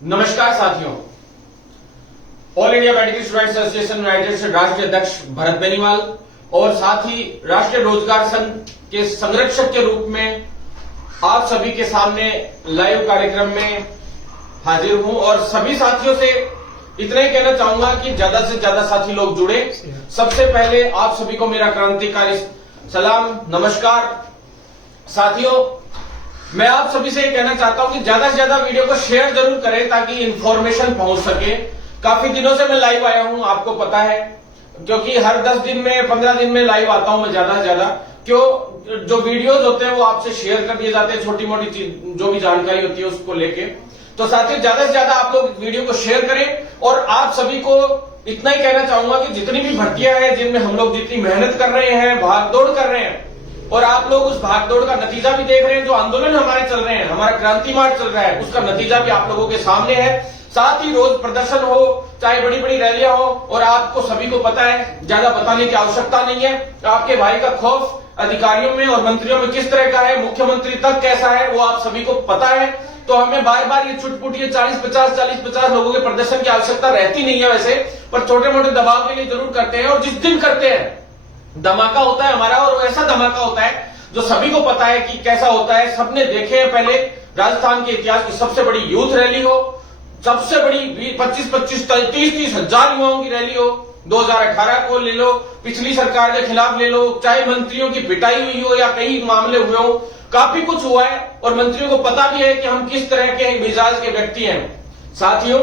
नमस्कार साथियों, all India medical students association United से राष्ट्रीय अध्यक्ष भरत बेनीवाल और साथ ही राष्ट्रीय रोजगार संघ के संरक्षक के रूप में आप सभी के सामने लाइव कार्यक्रम में हाजिर हूं और सभी साथियों से इतना ही कहना चाहूंगा कि ज्यादा से ज्यादा साथी लोग जुड़े। सबसे पहले आप सभी को मेरा क्रांतिकारी सलाम, नमस्कार। साथियों, मैं आप सभी से कहना चाहता हूं कि ज्यादा से ज्यादा वीडियो को शेयर जरूर करें ताकि इंफॉर्मेशन पहुंच सके। काफी दिनों से मैं लाइव आया हूं, आपको पता है, क्योंकि हर 10 दिन में 15 दिन में लाइव आता हूं मैं ज्यादा से ज्यादा। क्यों, जो वीडियोस होते हैं वो आपसे शेयर कर दिए जाते हैं, छोटी मोटी चीज जो भी जानकारी होती है उसको लेके। तो साथियों, ज्यादा से ज्यादा आप लोग वीडियो को शेयर करें और आप सभी को इतना ही कहना चाहूंगा कि जितनी भी भर्तियां हैं जिनमें हम लोग जितनी मेहनत कर रहे हैं, भागदौड़ कर रहे हैं, और आप लोग उस भागदौड़ का नतीजा भी देख रहे हैं। जो आंदोलन हमारे चल रहे हैं, हमारा क्रांति मार्च चल रहा है, उसका नतीजा भी आप लोगों के सामने है। साथ ही रोज प्रदर्शन हो, चाहे बड़ी बड़ी रैलियां हो, और आपको सभी को पता है, ज्यादा बताने की आवश्यकता नहीं है, आपके भाई का खौफ अधिकारियों में और मंत्रियों में किस तरह का है, मुख्यमंत्री तक कैसा है, वो आप सभी को पता है। तो हमें बार बार ये छुटपुट 40-50 लोगों के प्रदर्शन की आवश्यकता रहती नहीं है वैसे, पर छोटे मोटे दबाव के लिए जरूर करते हैं। और जिस दिन करते हैं धमाका होता है हमारा, और ऐसा धमाका होता है जो सभी को पता है कि कैसा होता है। सबने देखे हैं पहले राजस्थान के इतिहास की सबसे बड़ी यूथ रैली हो, सबसे बड़ी 25-30 हजार युवाओं की रैली हो, 2018 को ले लो, पिछली सरकार के खिलाफ ले लो, चाहे मंत्रियों की पिटाई हुई हो या कई मामले हुए हो, काफी कुछ हुआ है और मंत्रियों को पता भी है कि हम किस तरह के मिजाज के व्यक्ति हैं। साथियों,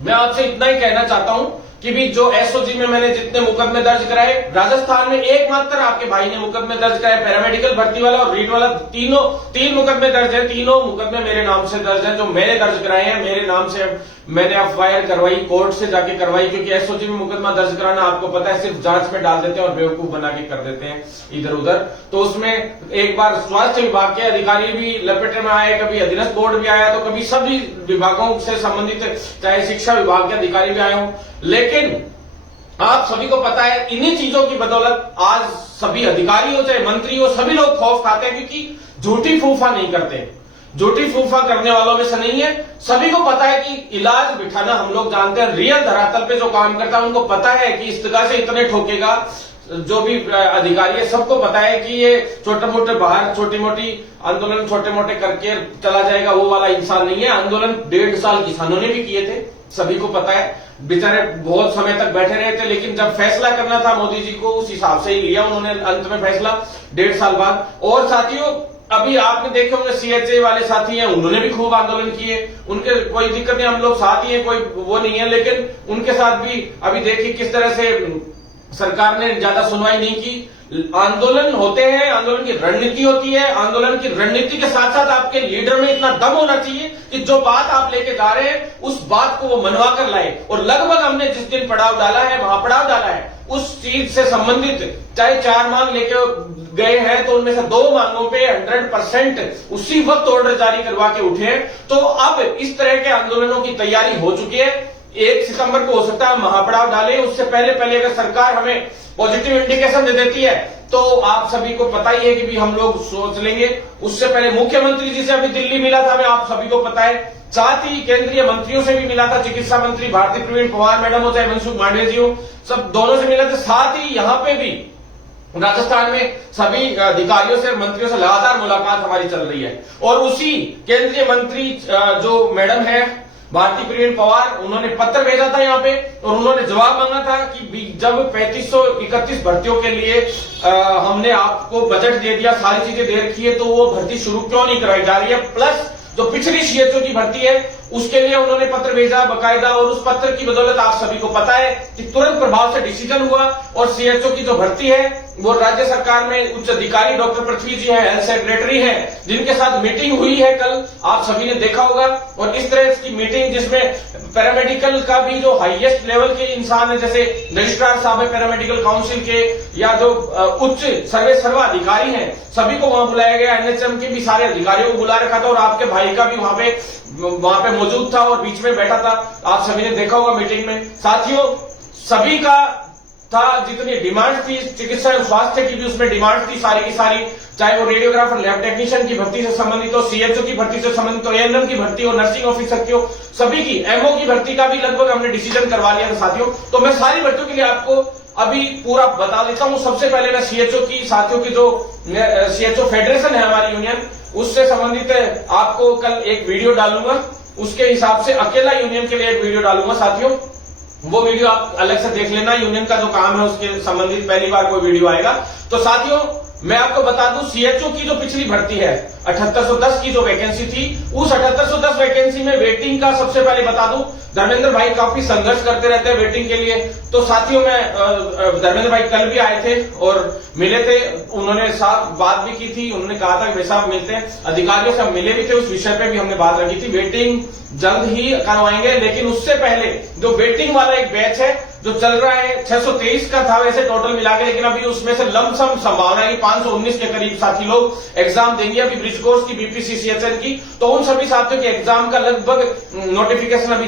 मैं आपसे इतना ही कहना चाहता हूं कि भी जो एसओजी में मैंने जितने मुकदमे दर्ज कराए, राजस्थान में एकमात्र आपके भाई ने मुकदमे दर्ज कराए, पैरामेडिकल भर्ती वाला और रीट वाला, तीन मुकदमे दर्ज है। तीनों मुकदमे मेरे नाम से दर्ज है, जो मैंने दर्ज कराए हैं, मेरे नाम से मैंने एफआईआर करवाई, कोर्ट से जाके करवाई। क्योंकि एसओजी में मुकदमा दर्ज कराना आपको पता है सिर्फ जांच में डाल देते हैं और बेवकूफ बना के कर देते हैं इधर उधर। तो उसमें एक बार स्वास्थ्य विभाग के अधिकारी भी लपेटे में आए, कभी अधीनस्थ बोर्ड भी आया, तो कभी सभी विभागों से संबंधित चाहे शिक्षा विभाग के अधिकारी भी आए हों। लेकिन आप सभी को पता है, इन्हीं चीजों की बदौलत आज सभी अधिकारी हो चाहे मंत्री हो, सभी लोग खौफ खाते हैं, क्योंकि झूठी फूफा नहीं करते। झूठी फूफा करने वालों में से नहीं है। सभी को पता है कि इलाज बिठाना हम लोग जानते हैं, रियल धरातल पे जो काम करता है उनको पता है कि इस जगह से इतने ठोकेगा। जो भी अधिकारी है सबको पता है कि ये छोटे मोटे बाहर छोटी मोटी आंदोलन छोटे मोटे करके चला जाएगा, वो वाला इंसान नहीं है। आंदोलन 1.5 साल किसानों ने भी किए थे, सभी को पता है। बेचारे बहुत समय तक बैठे रहे थे, लेकिन जब फैसला करना था मोदी जी को, उस हिसाब से ही लिया उन्होंने अंत में फैसला 1.5 साल बाद। और साथियों, अभी आपने देखे होंगे सीएचए वाले साथी हैं, उन्होंने भी खूब आंदोलन किए, उनके कोई दिक्कत नहीं, हम लोग साथ ही हैं, कोई वो नहीं है। लेकिन उनके साथ भी अभी देखिए किस तरह से सरकार ने ज्यादा सुनवाई नहीं की। आंदोलन होते हैं, आंदोलन की रणनीति होती है, आंदोलन की रणनीति के साथ साथ आपके लीडर में इतना दम होना चाहिए कि जो बात आप लेके जा रहे हैं उस बात को वो मनवा कर लाए। और लगभग हमने जिस दिन पड़ाव डाला है, महापड़ाव डाला है, उस चीज से संबंधित चाहे 4 मांग लेके गए हैं, तो उनमें से 2 मांगों पे 100% उसी वक्त ऑर्डर जारी करवा के उठे हैं। तो अब इस तरह के आंदोलनों की तैयारी हो चुकी है। 1 सितंबर को हो सकता है महापड़ाव डाले, उससे पहले अगर सरकार हमें पॉजिटिव इंडिकेशन दे देती है तो आप सभी को पता ही है कि भी हम लोग सोच लेंगे। उससे पहले मुख्यमंत्री जी से अभी दिल्ली मिला था मैं, आप सभी को पता है। साथ ही केंद्रीय मंत्रियों से भी मिला था, चिकित्सा मंत्री भारती प्रवीण पवार मैडम हो चाहे मनसुख मांडविया जी हो, सब दोनों से मिला था। साथ ही यहाँ पे भी राजस्थान में सभी अधिकारियों से मंत्रियों से लगातार मुलाकात हमारी चल रही है। और उसी केंद्रीय मंत्री जो मैडम है भारती प्रवीण पवार, उन्होंने पत्र भेजा था यहाँ पे और उन्होंने जवाब मांगा था कि जब 3531 भर्तियों के लिए हमने आपको बजट दे दिया, सारी चीजें दे रखी है, तो वो भर्ती शुरू क्यों नहीं कराई जा रही है। प्लस जो पिछली सीएचओ की भर्ती है उसके लिए उन्होंने पत्र भेजा बकायदा, और उस पत्र की बदौलत आप सभी को पता है कि तुरंत प्रभाव से डिसीजन हुआ और सीएचओ की जो भर्ती है वो राज्य सरकार में उच्च अधिकारी डॉक्टर पृथ्वी जी हैं, हेल्थ सेक्रेटरी हैं, जिनके साथ मीटिंग हुई है कल, आप सभी ने देखा होगा। और इस तरह की मीटिंग जिसमें पैरामेडिकल का भी जो हाईएस्ट लेवल के इंसान है, जैसे रजिस्ट्रार साहब है पैरामेडिकल काउंसिल के, या जो उच्च सर्वा अधिकारी हैं, सभी को वहां बुलाया गया। एनएचएम के भी सारे अधिकारियों को बुला रखा था और आपके भाई का भी वहां पे मौजूद था और बीच में बैठा था, आप सभी ने देखा होगा मीटिंग में। साथियों, सभी का था, जितनी डिमांड थी चिकित्सा एवं स्वास्थ्य की भी उसमें डिमांड थी सारी की सारी, चाहे वो रेडियोग्राफर, लैब टेक्नीशियन की भर्ती से संबंधित हो, सीएचओ की भर्ती से संबंधित हो, एएनएम की भर्ती हो, नर्सिंग ऑफिसर की हो, सभी की, एमओ की भर्ती का भी लगभग हमने डिसीजन करवा लिया था साथियों। तो मैं सारी भर्तियों के लिए आपको अभी पूरा बता देता हूं। सबसे पहले मैं सीएचओ की, साथियों की जो सीएचओ फेडरेशन है हमारी यूनियन, उससे संबंधित आपको कल एक वीडियो डालूंगा, उसके हिसाब से अकेला यूनियन के लिए एक वीडियो डालूंगा साथियों, वो वीडियो आप अलग से देख लेना। यूनियन का जो काम है उसके संबंधित पहली बार कोई वीडियो आएगा। तो साथियों मैं आपको बता दूं, सीएचओ की जो पिछली भर्ती है 7810 की जो वैकेंसी थी, उस 7810 वैकेंसी में वेटिंग का सबसे पहले बता दूं, धर्मेंद्र भाई काफी संघर्ष करते रहते हैं वेटिंग के लिए। तो साथियों में धर्मेंद्र भाई कल भी आए थे और मिले थे, उन्होंने साथ बात भी की थी, उन्होंने कहा था कि भाई साहब मिलते हैं, अधिकारियों से हम मिले भी थे, उस विषय पे भी हमने बात रखी थी। वेटिंग जल्द ही करवाएंगे, लेकिन उससे पहले जो वेटिंग वाला एक बैच है जो चल रहा है, 623 का था वैसे टोटल मिला के, लेकिन अभी उसमें से लमसम संभावना है कि 519 के करीब साथी लोग एग्जाम देंगे अभी ब्रिज कोर्स की, बीपीसीसीएचएल की। तो उन सभी साथियों के एग्जाम का लगभग नोटिफिकेशन अभी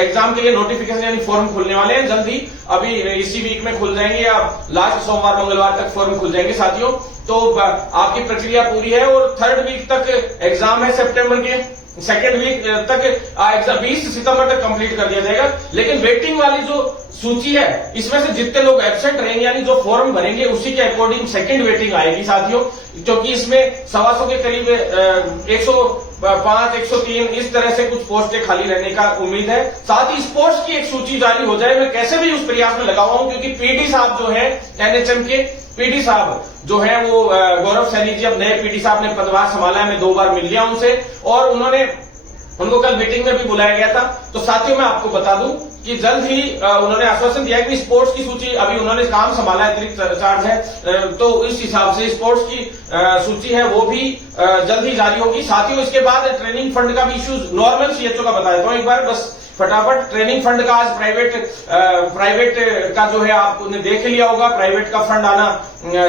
एग्जाम के लिए नोटिफिकेशन यानी फॉर्म खुलने वाले हैं जल्दी, अभी इसी वीक में खुल जाएंगे या लास्ट सोमवार मंगलवार तक फॉर्म खुल जाएंगे साथियों। तो आपकी प्रक्रिया पूरी है और 3rd वीक तक एग्जाम है, सितंबर के 2nd वीक तक एग्जाम 20 सितंबर तक कंप्लीट कर दिया जाएगा। लेकिन वेटिंग वाली जो सूची है, इसमें से जितने लोग एब्सेंट रहेंगे यानी जो फॉर्म भरेंगे उसी के अकॉर्डिंग 2nd वेटिंग आएगी साथियों, क्योंकि इसमें 125 के करीब 105, 103 इस तरह से कुछ पोस्टें खाली रहने का उम्मीद है। साथ ही स्पोर्ट्स की एक सूची जारी हो जाए, मैं कैसे भी उस प्रयास में लगा हुआ हूं, क्योंकि पीडी साहब जो है एनएचएम के पीडी साहब जो है वो गौरव सैनी जी, अब नए पीडी साहब ने पदभार संभाला है, मैं 2 बार मिल लिया उनसे और उनको कल मीटिंग में भी बुलाया गया था। तो साथियों मैं आपको बता दूं कि जल्द ही उन्होंने आश्वासन दिया कि स्पोर्ट्स की सूची, अभी उन्होंने काम संभाला है, अतिरिक्त चार्ज है, तो इस हिसाब से स्पोर्ट्स की सूची है वो भी जल्द ही जारी होगी साथियों। इसके बाद ट्रेनिंग फंड का भी इश्यूज नॉर्मल सीएचओ का बता देता हूं एक बार बस फटाफट। ट्रेनिंग फंड का आज प्राइवेट का जो है आपने देख लिया होगा, प्राइवेट का फंड आना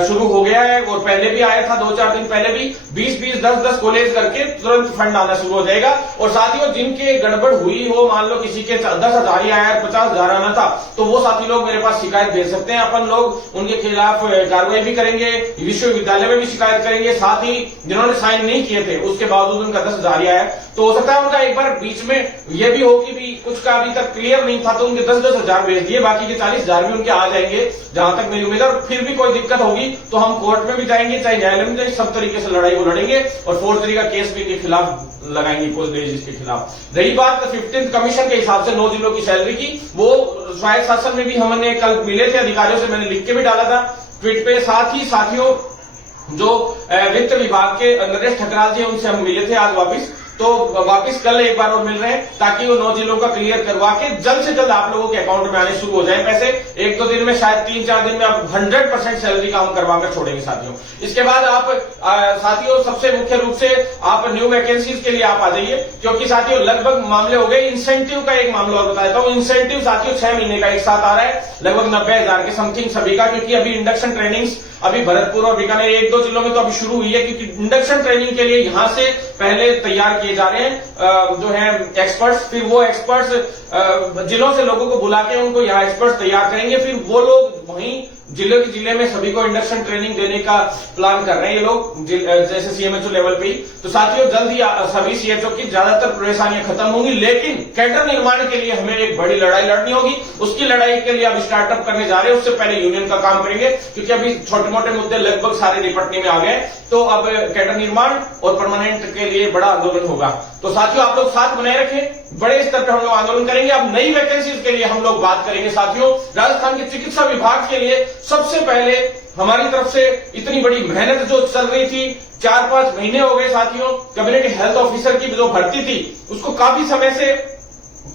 शुरू हो गया है और पहले भी आया था, 2-4 दिन पहले भी 20-20, 10-10 कॉलेज करके तुरंत फंड आना शुरू हो जाएगा। और साथियों जिनके गड़बड़ हुई हो, मान लो किसी के 10,000 ही आया, 50,000 आना था, तो वो साथी लोग मेरे पास शिकायत भेज सकते हैं, अपन लोग उनके खिलाफ कार्रवाई भी करेंगे, विश्वविद्यालय में भी शिकायत करेंगे। साथ ही जिन्होंने साइन नहीं किए थे उसके बावजूद उनका 10,000 आया, तो हो सकता है उनका एक बार बीच में यह भी हो कि भी कुछ का अभी तक क्लियर नहीं था, तो उनके 10-10 हजार भेज दिए, बाकी के 40,000 भी उनके आ जाएंगे जहां तक मेरी उम्मीद है। और फिर भी कोई दिक्कत होगी तो हम कोर्ट में भी जाएंगे, चाहे न्यायालय में जाएंगे, सब तरीके से लड़ाई को लड़ेंगे और फोर्जरी का केस भी इनके खिलाफ लगाएंगे, पोस्टेज के खिलाफ। रही बात 15th कमीशन के हिसाब से 9 जिलों की सैलरी की, वो स्वायत्त शासन में भी हमने कल मिले थे अधिकारियों से, मैंने लिख के भी डाला था ट्वीट पे। साथ ही साथियों जो वित्त विभाग के नरेश ठकराल जी, उनसे हम मिले थे आज वापिस, तो वापिस कल एक बार और मिल रहे हैं ताकि वो 9 जिलों का क्लियर करवा के जल्द से जल्द आप लोगों के अकाउंट में आने शुरू हो जाए पैसे। 1-2 दिन में, शायद 3-4 दिन में आप 100% सैलरी का हम करवा कर छोड़ेंगे साथियों। इसके बाद आप साथियों सबसे मुख्य रूप से आप न्यू वैकेंसीज के लिए आप आ जाइए, क्योंकि साथियों लगभग मामले हो गए। इंसेंटिव का एक मामला और बता देता हूं। इंसेंटिव साथियों 6 महीने का एक साथ आ रहा है, लगभग 90,000 के समथिंग सभी का, क्योंकि अभी इंडक्शन ट्रेनिंग्स अभी भरतपुर और बीकानेर 1-2 जिलों में तो अभी शुरू हुई है, क्योंकि इंडक्शन ट्रेनिंग के लिए यहां से पहले तैयार किए जा रहे हैं जो है एक्सपर्ट्स, फिर वो एक्सपर्ट्स जिलों से लोगों को बुला के उनको यहाँ एक्सपर्ट्स तैयार करेंगे, फिर वो लोग वहीं जिले में सभी को इंडक्शन ट्रेनिंग देने का प्लान कर रहे हैं ये लोग, जैसे सीएमएचओ लेवल पे ही। तो साथियों जल्द ही सभी सीएचओ की ज्यादातर परेशानियां खत्म होंगी, लेकिन कैडर निर्माण के लिए हमें एक बड़ी लड़ाई लड़नी होगी। उसकी लड़ाई के लिए अब स्टार्टअप करने जा रहे हैं, उससे पहले यूनियन का काम करेंगे, क्योंकि अभी छोटे मोटे मुद्दे लगभग सारे निपटने में आ गए। तो अब कैडर निर्माण और परमानेंट के लिए बड़ा आंदोलन होगा। तो साथियों आप लोग साथ बनाए रखें, बड़े स्तर पर हम लोग आंदोलन करेंगे। अब नई वैकेंसीज के लिए हम लोग बात करेंगे साथियों। राजस्थान के चिकित्सा विभाग के लिए सबसे पहले हमारी तरफ से इतनी बड़ी मेहनत जो चल रही थी, 4-5 महीने हो गए साथियों, कम्युनिटी हेल्थ ऑफिसर की जो भर्ती थी उसको काफी समय से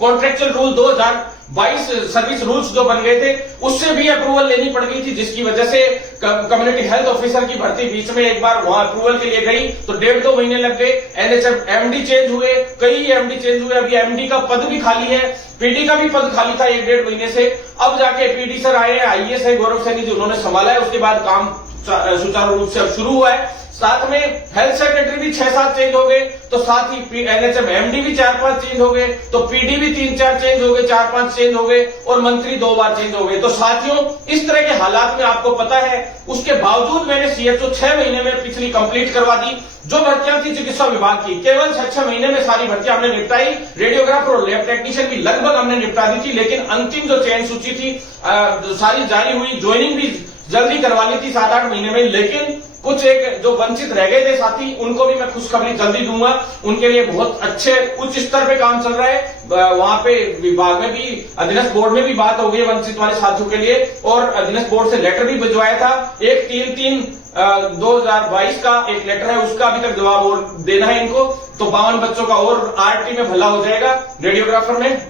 कॉन्ट्रेक्चुअल रूल 2022 सर्विस रूल्स जो बन गए थे उससे भी अप्रूवल लेनी पड़ गई थी, जिसकी वजह से कम्युनिटी हेल्थ ऑफिसर की भर्ती बीच में एक बार वहां अप्रूवल के लिए गई तो 1.5-2 महीने लग गए। एनएचएम एमडी चेंज हुए, कई एमडी चेंज हुए, अभी एमडी का पद भी खाली है, पीडी का भी पद खाली था 1-1.5 महीने से। अब जाके पीडी सर आए हैं, आईएएस है गौरव सैनी जी, उन्होंने संभाला है, उसके बाद काम सुचारू रूप से अब शुरू हुआ है। साथ में हेल्थ सेक्रेटरी भी 6-7 चेंज हो गए, तो साथ ही एनएचएम एमडी भी 4-5 चेंज हो गए, तो पीडी भी 3-4 चेंज हो गए, 4-5 चेंज हो गए, और मंत्री 2 बार चेंज हो गए। तो साथियों, इस तरह के हालात में आपको पता है, उसके बावजूद मैंने सीएचओ 6 महीने में पिछली कंप्लीट करवा दी। जो भर्तियां थी चिकित्सा विभाग की, केवल 6 महीने में सारी भर्तियां हमने निपटाई। रेडियोग्राफर और लैब टेक्नीशियन की लगभग हमने निपटा दी थी, लेकिन अंतिम जो चयन सूची थी सारी जारी हुई। ज्वाइनिंग भी जल्दी करवा ली थी 7-8 महीने में, लेकिन कुछ एक जो वंचित रह गए थे साथी, उनको भी मैं खुशखबरी जल्दी दूंगा। उनके लिए बहुत अच्छे उच्च स्तर पे काम चल रहा है। वहां पे विभाग में भी, अधीनस्थ बोर्ड में भी बात हो गई वंचित वाले साथियों के लिए, और अधीनस्थ बोर्ड से लेटर भी भिजवाया था। एक 3/3/2022 का एक लेटर है, उसका अभी तक जवाब और देना है इनको। तो 52 बच्चों का और आरटी में भला हो जाएगा रेडियोग्राफर में।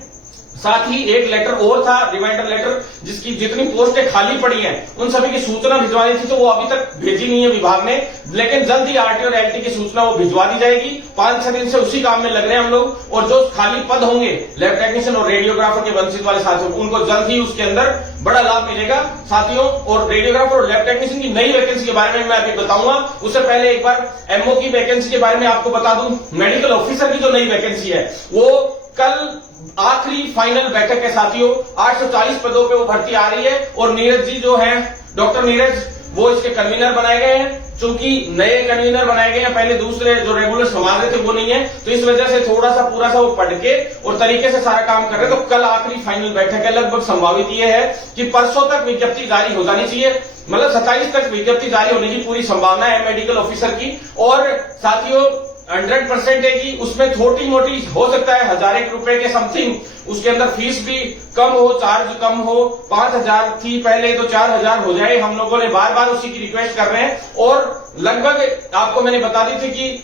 साथ ही एक लेटर और था, रिमाइंडर लेटर, जिसकी जितनी पोस्टें खाली पड़ी हैं उन सभी की सूचना भिजवानी थी, तो वो अभी तक भेजी नहीं है विभाग ने, लेकिन जल्दी आरटी और एलटी की सूचना वो भिजवा दी जाएगी। 5-6 दिन से उसी काम में लग रहे हैं हम लोग। और जो खाली पद होंगे लैब टेक्नीशियन और रेडियोग्राफर के वंचित वाले साथियों, उनको जल्द ही उसके अंदर बड़ा लाभ मिलेगा साथियों। और रेडियोग्राफर और लैब टेक्नीशियन की नई वैकेंसी के बारे में मैं अभी बताऊंगा। उससे पहले एक बार एमओ की वैकेंसी के बारे में आपको बता दूं। मेडिकल ऑफिसर की जो नई वैकेंसी है, वो कल आखिरी फाइनल बैठक है साथियों। 840 पदों पे वो भर्ती आ रही है, और नीरज जी जो हैं, डॉक्टर नीरज, वो इसके कन्वीनर बनाए गए हैं। चूंकि नए कन्वीनर बनाए गए हैं, पहले दूसरे जो रेगुलर संभाल रहे थे वो नहीं है, तो इस वजह से थोड़ा सा पूरा सा वो पढ़ के और तरीके से सारा काम कर रहे हैं। तो कल आखिरी फाइनल बैठक है। लगभग संभावित ये है कि परसों तक विज्ञप्ति जारी हो जानी चाहिए, मतलब 27 तक विज्ञप्ति जारी होने की पूरी संभावना है मेडिकल ऑफिसर की। और साथियों 100% है कि उसमें छोटी मोटी हो सकता है 1000 रुपए के समथिंग, उसके अंदर फीस भी कम हो, चार्ज कम हो। 5000 थी पहले, तो 4000 हो जाए। हम लोगों ने बार बार उसी की रिक्वेस्ट कर रहे हैं। और लगभग आपको मैंने बता दी थी कि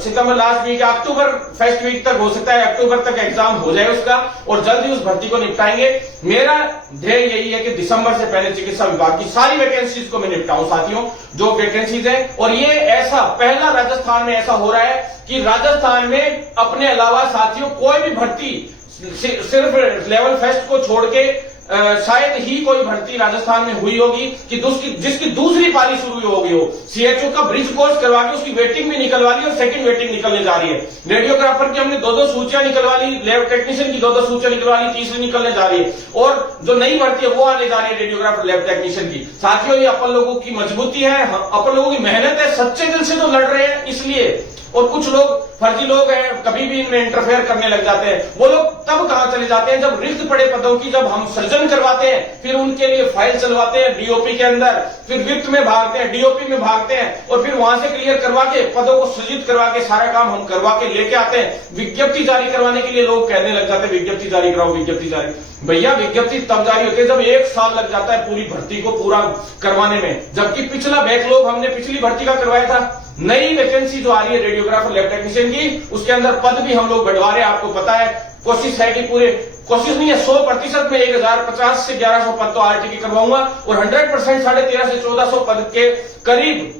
सितंबर लास्ट वीक, अक्टूबर फर्स्ट वीक तक हो सकता है, अक्टूबर तक एग्जाम हो जाए उसका, और जल्दी उस भर्ती को निपटाएंगे। मेरा ध्येय यही है कि दिसंबर से पहले चिकित्सा विभाग की सारी वैकेंसीज को मैं निपटाऊं साथियों, जो वैकेंसीज है। और ये ऐसा पहला राजस्थान में ऐसा हो रहा है कि राजस्थान में अपने अलावा साथियों कोई भी भर्ती, सिर्फ लेवल फर्स्ट को छोड़ के शायद ही कोई भर्ती राजस्थान में हुई होगी कि जिसकी दूसरी पारी शुरू हो गई हो। सीएचओ का ब्रिज कोर्स करवा के उसकी वेटिंग भी निकलवा ली, और सेकंड वेटिंग निकलने जा रही है। रेडियोग्राफर की हमने 2-2 सूचियां निकलवा ली, लैब टेक्नीशियन की 2-2 सूचियां निकलवा ली, तीसरी निकलने जा रही है। और जो नई भर्ती है वो आने जा रही है रेडियोग्राफर लैब टेक्नीशियन की। साथियों, ये अपन लोगों की मजबूती है, अपन लोगों की मेहनत है, सच्चे दिल से तो लड़ रहे हैं इसलिए। और कुछ लोग फर्जी लोग हैं, कभी भी इनमें इंटरफेयर करने लग जाते हैं। वो लोग तब कहां चले जाते हैं, जब रिक्त पड़े पदों की जब हम सृजन करवाते हैं, फिर उनके लिए फाइल चलवाते हैं डीओपी के अंदर, फिर वित्त में भागते हैं, डीओपी में भागते हैं, और फिर वहां से क्लियर करवा के पदों को सृजित करवा के सारा काम हम करवा के लेके आते हैं। विज्ञप्ति जारी करवाने के लिए लोग कहने लग जाते हैं विज्ञप्ति जारी कराओ, विज्ञप्ति जारी। भैया, विज्ञप्ति तब जारी होती है जब 1 साल लग जाता है पूरी भर्ती को पूरा करवाने में, जबकि पिछला बैकलॉग हमने पिछली भर्ती का करवाया था। नई वैकेंसी जो आ रही है रेडियोग्राफर लैब टेक्नीशियन की, उसके अंदर पद भी हम लोग बढ़वा रहे हैं। आपको पता है, कोशिश है कि पूरे, कोशिश नहीं है, 100% में 1050 से 1100 पद तो आरटी की करवाऊंगा, और 100% 1350 से 1400 पद के करीब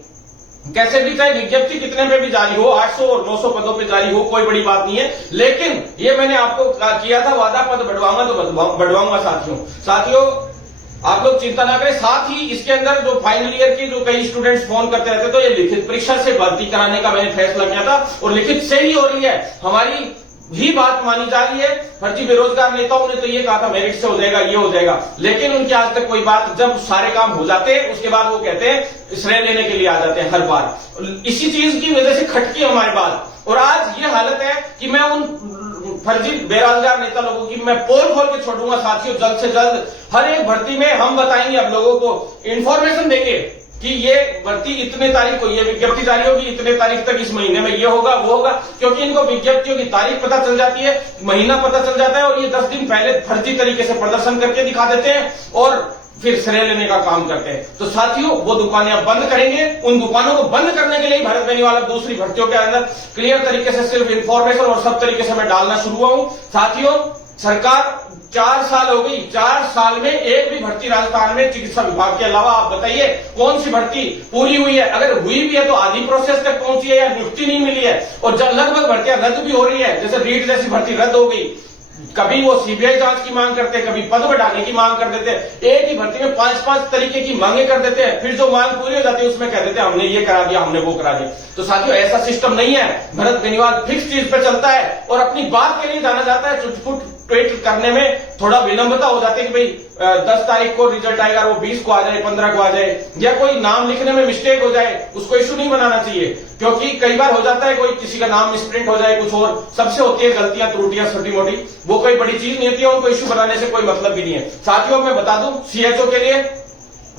कैसे भी, चाहे विज्ञप्ति कितने पे भी जारी हो, 800 और 900 पदों पे जारी हो, कोई बड़ी बात नहीं है। लेकिन ये मैंने आपको किया था वादा, पद बढ़वाऊंगा तो बढ़वाऊंगा साथियों। आप लोग चिंता ना करें। साथ ही इसके अंदर जो फाइनल ईयर की जो कई स्टूडेंट्स फोन करते रहते, तो ये लिखित परीक्षा से भर्ती कराने का मैंने फैसला किया था, और लिखित से ही हो रही है। हमारी ही बात मानी जा रही है। फर्जी बेरोजगार नेताओं ने तो ये कहा था मेरिट से हो जाएगा, ये हो जाएगा, लेकिन उनकी आज तक कोई बात, जब सारे काम हो जाते हैं उसके बाद वो कहते हैं श्रेय लेने के लिए आ जाते हैं हर बार। इसी चीज की वजह से खटकी हमारे बात। और आज ये हालत है कि मैं उन फर्जी बेरोजगार नेता लोगों की मैं पोल खोल के छोड़ूंगा साथियों, जल्द से जल्द। हर एक भर्ती में हम बताएंगे, अब लोगों को इंफॉर्मेशन देंगे कि ये भर्ती इतने तारीख को ये विज्ञप्ति जारी होगी, इतने तारीख तक इस महीने में ये होगा वो होगा, क्योंकि इनको विज्ञप्तियों की तारीख पता चल जाती है, महीना पता चल जाता है, और ये 10 दिन पहले फर्जी तरीके से प्रदर्शन करके दिखा देते हैं और फिर श्रेय लेने का काम करते हैं। तो साथियों, वो दुकानें अब बंद करेंगे। उन दुकानों को बंद करने के लिए भारत बेनीवाल दूसरी भर्तियों के अंदर क्लियर तरीके से सिर्फ इंफॉर्मेशन और सब तरीके से मैं डालना शुरू हुआ हूं। साथियों, सरकार 4 साल हो गई, 4 साल में एक भी भर्ती राजस्थान में चिकित्सा विभाग के अलावा आप बताइए कौन सी भर्ती पूरी हुई है? अगर हुई भी है तो आधी प्रोसेस तक पहुंची है या नियुक्ति नहीं मिली है। और जब लगभग भर्तियां रद्द भी हो रही है, जैसे रीट जैसी भर्ती रद्द हो गई, कभी वो सीबीआई जांच की मांग करते हैं, कभी पद बढ़ाने की मांग कर देते हैं। एक ही भर्ती में 5-5 तरीके की मांगे कर देते हैं, फिर जो मांग पूरी हो जाती है उसमें कह देते हैं हमने ये करा दिया, हमने वो करा दिया। तो साथियों ऐसा सिस्टम नहीं है। भरत बेनीवाल फिक्स चीज पे चलता है और अपनी बात के लिए जाना जाता है। चुटपुट ट्वीट करने में थोड़ा विलंबता हो जाती है कि भाई 10 तारीख को रिजल्ट आएगा, वो 20 को आ जाए, 15 को आ जाए, या कोई नाम लिखने में मिस्टेक हो जाए, उसको इशू नहीं बनाना चाहिए। क्योंकि कई बार हो जाता है कोई किसी का नाम मिसप्रिंट हो जाए, कुछ और, सबसे होती है गलतियां त्रुटियां छोटी मोटी, वो कोई बड़ी चीज नहीं होती है, उनको इशू बनाने से कोई मतलब भी नहीं है। साथियों मैं बता दूं, सीएचओ के लिए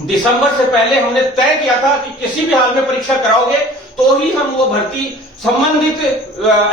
दिसंबर से पहले हमने तय किया था कि किसी भी हाल में परीक्षा कराओगे तो ही हम वो भर्ती संबंधित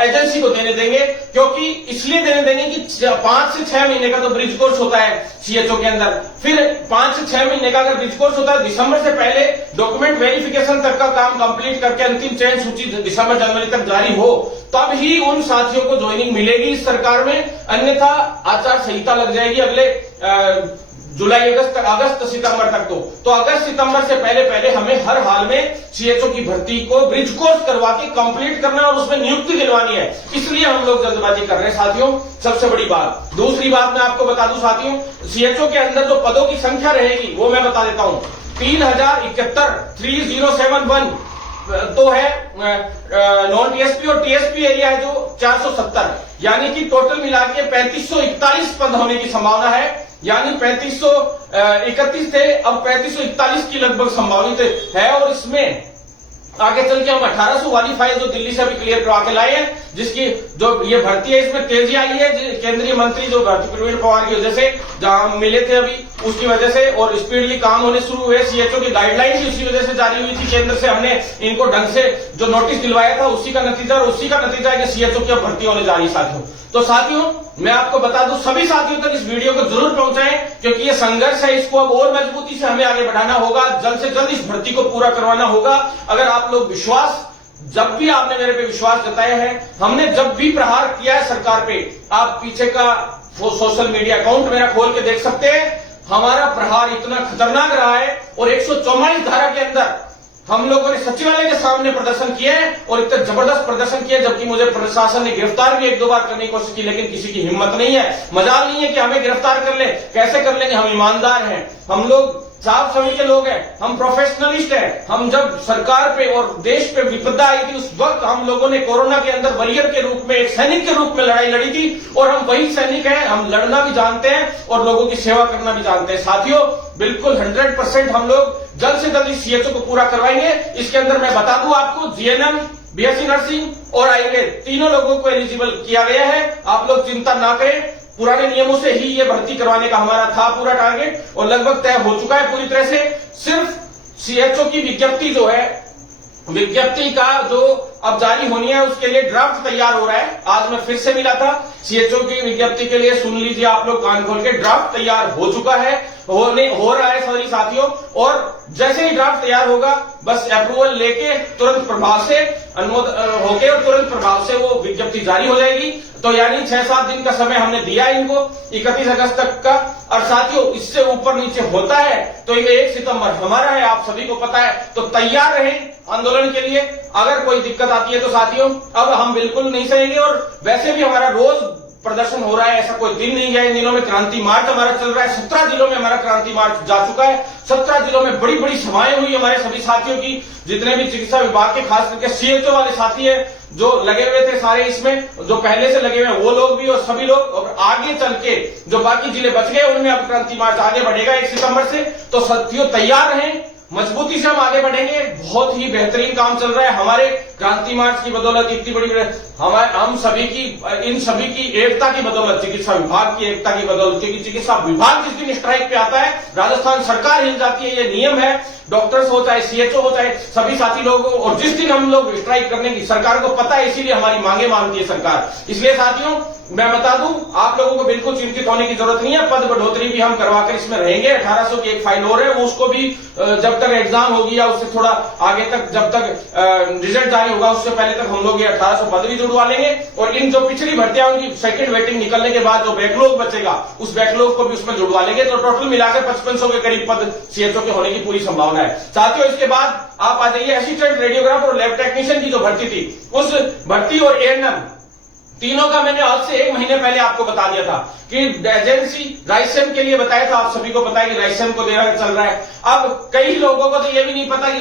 एजेंसी को देने देंगे। क्योंकि इसलिए देने देंगे कि 5 से 6 महीने का तो ब्रिज कोर्स होता है सीएचओ के अंदर, फिर 5 से 6 महीने का अगर ब्रिज कोर्स होता है, दिसंबर से पहले डॉक्यूमेंट वेरिफिकेशन तक का काम कंप्लीट करके अंतिम चयन सूची दिसंबर जनवरी तक जारी हो, तब ही उन साथियों को ज्वाइनिंग मिलेगी इस सरकार में। अन्यथा आचार संहिता लग जाएगी अगले जुलाई अगस्त सितंबर तक। तो अगस्त सितंबर से पहले हमें हर हाल में सीएचओ की भर्ती को ब्रिज कोर्स करवा के कंप्लीट करना है और उसमें नियुक्ति दिलवानी है। इसलिए हम लोग जल्दबाजी कर रहे हैं साथियों, सबसे बड़ी बात। दूसरी बात मैं आपको बता दूं साथियों, सीएचओ के अंदर जो पदों की संख्या रहेगी वो मैं बता देता हूं। 3071 तो है नॉन टीएसपी, और टीएसपी एरिया है जो 470, यानी कि टोटल मिला के 3541 पद होने की संभावना है। यानी 3531 थे, अब 3541 की लगभग संभावित है। और इसमें आगे चल के हम 1800 वाली फाइल जो दिल्ली से अभी क्लियर करवा के लाए हैं, जिसकी जो ये भर्ती है इसमें तेजी आई है केंद्रीय मंत्री जो प्रवीण पवार की वजह से, जहां मिले थे अभी उसकी वजह से, और स्पीडली काम होने शुरू हुए। सीएचओ की गाइडलाइंस उसी वजह से जारी हुई थी केंद्र से, हमने इनको ढंग से जो नोटिस दिलवाया था उसी का नतीजा, और उसी का नतीजा है कि सीएचओ की अब भर्ती होने जा रही है साथियों। तो साथियों मैं आपको बता दूं, सभी साथियों तक इस वीडियो को जरूर पहुंचाएं, क्योंकि ये संघर्ष है, इसको अब और मजबूती से हमें आगे बढ़ाना होगा। जल्द से जल्द इस भर्ती को पूरा करवाना होगा। अगर आप लोग विश्वास, जब भी आपने मेरे पे विश्वास जताया है, हमने जब भी प्रहार किया है सरकार पे, आप पीछे का सोशल मीडिया अकाउंट मेरा खोल के देख सकते हैं। हमारा प्रहार इतना खतरनाक रहा है, और 144 धारा के अंदर हम लोगों ने सचिवालय के सामने प्रदर्शन किए और इतना जबरदस्त प्रदर्शन किया, जबकि मुझे प्रशासन ने गिरफ्तार भी 1-2 बार करने की कोशिश की, लेकिन किसी की हिम्मत नहीं है, मजाल नहीं है कि हमें गिरफ्तार कर ले। कैसे कर लेंगे? हम ईमानदार हैं, हम लोग साफ समझ के लोग हैं, हम प्रोफेशनलिस्ट हैं। हम जब सरकार पे और देश पे विपदा आई थी, उस वक्त हम लोगों ने कोरोना के अंदर वॉरियर के रूप में, एक सैनिक के रूप में लड़ाई लड़ी थी, और हम वही सैनिक हैं। हम लड़ना भी जानते हैं और लोगों की सेवा करना भी जानते हैं। साथियों बिल्कुल 100% हम लोग जल्द से जल्द इस सीएचओ को पूरा करवाएंगे। इसके अंदर मैं बता दूं आपको, जीएनएम, बीएससी नर्सिंग और आयुर्वेद तीनों लोगों को एलिजिबल किया गया है। आप लोग चिंता ना करें, पुराने नियमों से ही ये भर्ती करवाने का हमारा था पूरा टारगेट, और लगभग तय हो चुका है पूरी तरह से। सिर्फ सीएचओ की विज्ञप्ति जो है, विज्ञप्ति का जो अब जारी होनी है, उसके लिए ड्राफ्ट तैयार हो रहा है। आज मैं फिर से मिला था सीएचओ की विज्ञप्ति के लिए, सुन लीजिए आप लोग कान खोल के, ड्राफ्ट तैयार हो चुका है, हो रहा है सॉरी साथियों। और जैसे ही ड्राफ्ट तैयार होगा, बस अप्रूवल लेके तुरंत प्रभाव से अनुमोदन होके और तुरंत प्रभाव से वो विज्ञप्ति जारी हो जाएगी। तो यानी 6-7 दिन का समय हमने दिया इनको, 31 अगस्त तक का। और साथियों इससे ऊपर नीचे होता है तो ये 1 सितंबर हमारा है, आप सभी को पता है। तो तैयार रहें आंदोलन के लिए। अगर कोई दिक्कत आती है तो साथियों अब हम बिल्कुल नहीं सहेंगे, और वैसे भी हमारा रोज प्रदर्शन हो रहा है, ऐसा कोई दिन नहीं है। इन दिनों में क्रांति मार्च हमारा चल रहा है, 17 जिलों में हमारा क्रांति मार्च जा चुका है। 17 जिलों में बड़ी बड़ी सभाएं हुई हमारे सभी साथियों की, जितने भी चिकित्सा विभाग के, खास करके सीएचओ वाले साथी हैं जो लगे हुए थे सारे इसमें, जो पहले से लगे हुए हैं वो लोग भी और सभी लोग। और आगे चल के जो बाकी जिले बच गए उनमें अब क्रांति मार्च आगे बढ़ेगा 1 सितंबर से। तो साथियों तैयार रहें, मजबूती से हम आगे बढ़ेंगे। बहुत ही बेहतरीन काम चल रहा है हमारे क्रांति मार्च की बदौलत, इतनी बड़ी हम सभी की, इन सभी की एकता की बदौलत, चिकित्सा विभाग की एकता की बदौलत। क्योंकि चिकित्सा विभाग जिस दिन स्ट्राइक पे आता है, राजस्थान सरकार हिल जाती है, ये नियम है। डॉक्टर्स हो चाहे सीएचओ हो चाहे सभी साथी लोगों, और जिस दिन हम लोग स्ट्राइक करने की सरकार को पता है, इसीलिए हमारी मांगे मानती है सरकार। इसलिए साथियों मैं बता दूं, आप लोगों को बिल्कुल चिंतित होने की जरूरत नहीं है। पद बढ़ोतरी भी हम करवाकर इसमें रहेंगे। 1800 की एक फाइल और है, उसको भी जब तक एग्जाम होगी या उससे थोड़ा आगे तक, जब तक रिजल्ट जारी होगा उससे पहले तक हम लोग ये 1800 पद भी जुड़वा लेंगे। और इन जो पिछली भर्तियां उनकी सेकंड वेटिंग निकलने के बाद जो बैकलॉग बचेगा, उस बैकलॉग को भी उसमें जुड़वा लेंगे। तो टोटल मिलाकर 5500 के करीब पद सीएचओ के होने की पूरी संभावना है साथियों। इसके बाद आप आ जाइए असिस्टेंट रेडियोग्राफर और लैब टेक्नीशियन की जो भर्ती थी, उस भर्ती और एएनएम तीनों का मैंने आज से 1 महीने पहले आपको बता दिया था कि एजेंसी राइसेम के लिए बताया था, आप सभी को पता है कि राइसेम को देना चल रहा है। अब कई लोगों को तो ये भी नहीं पता कि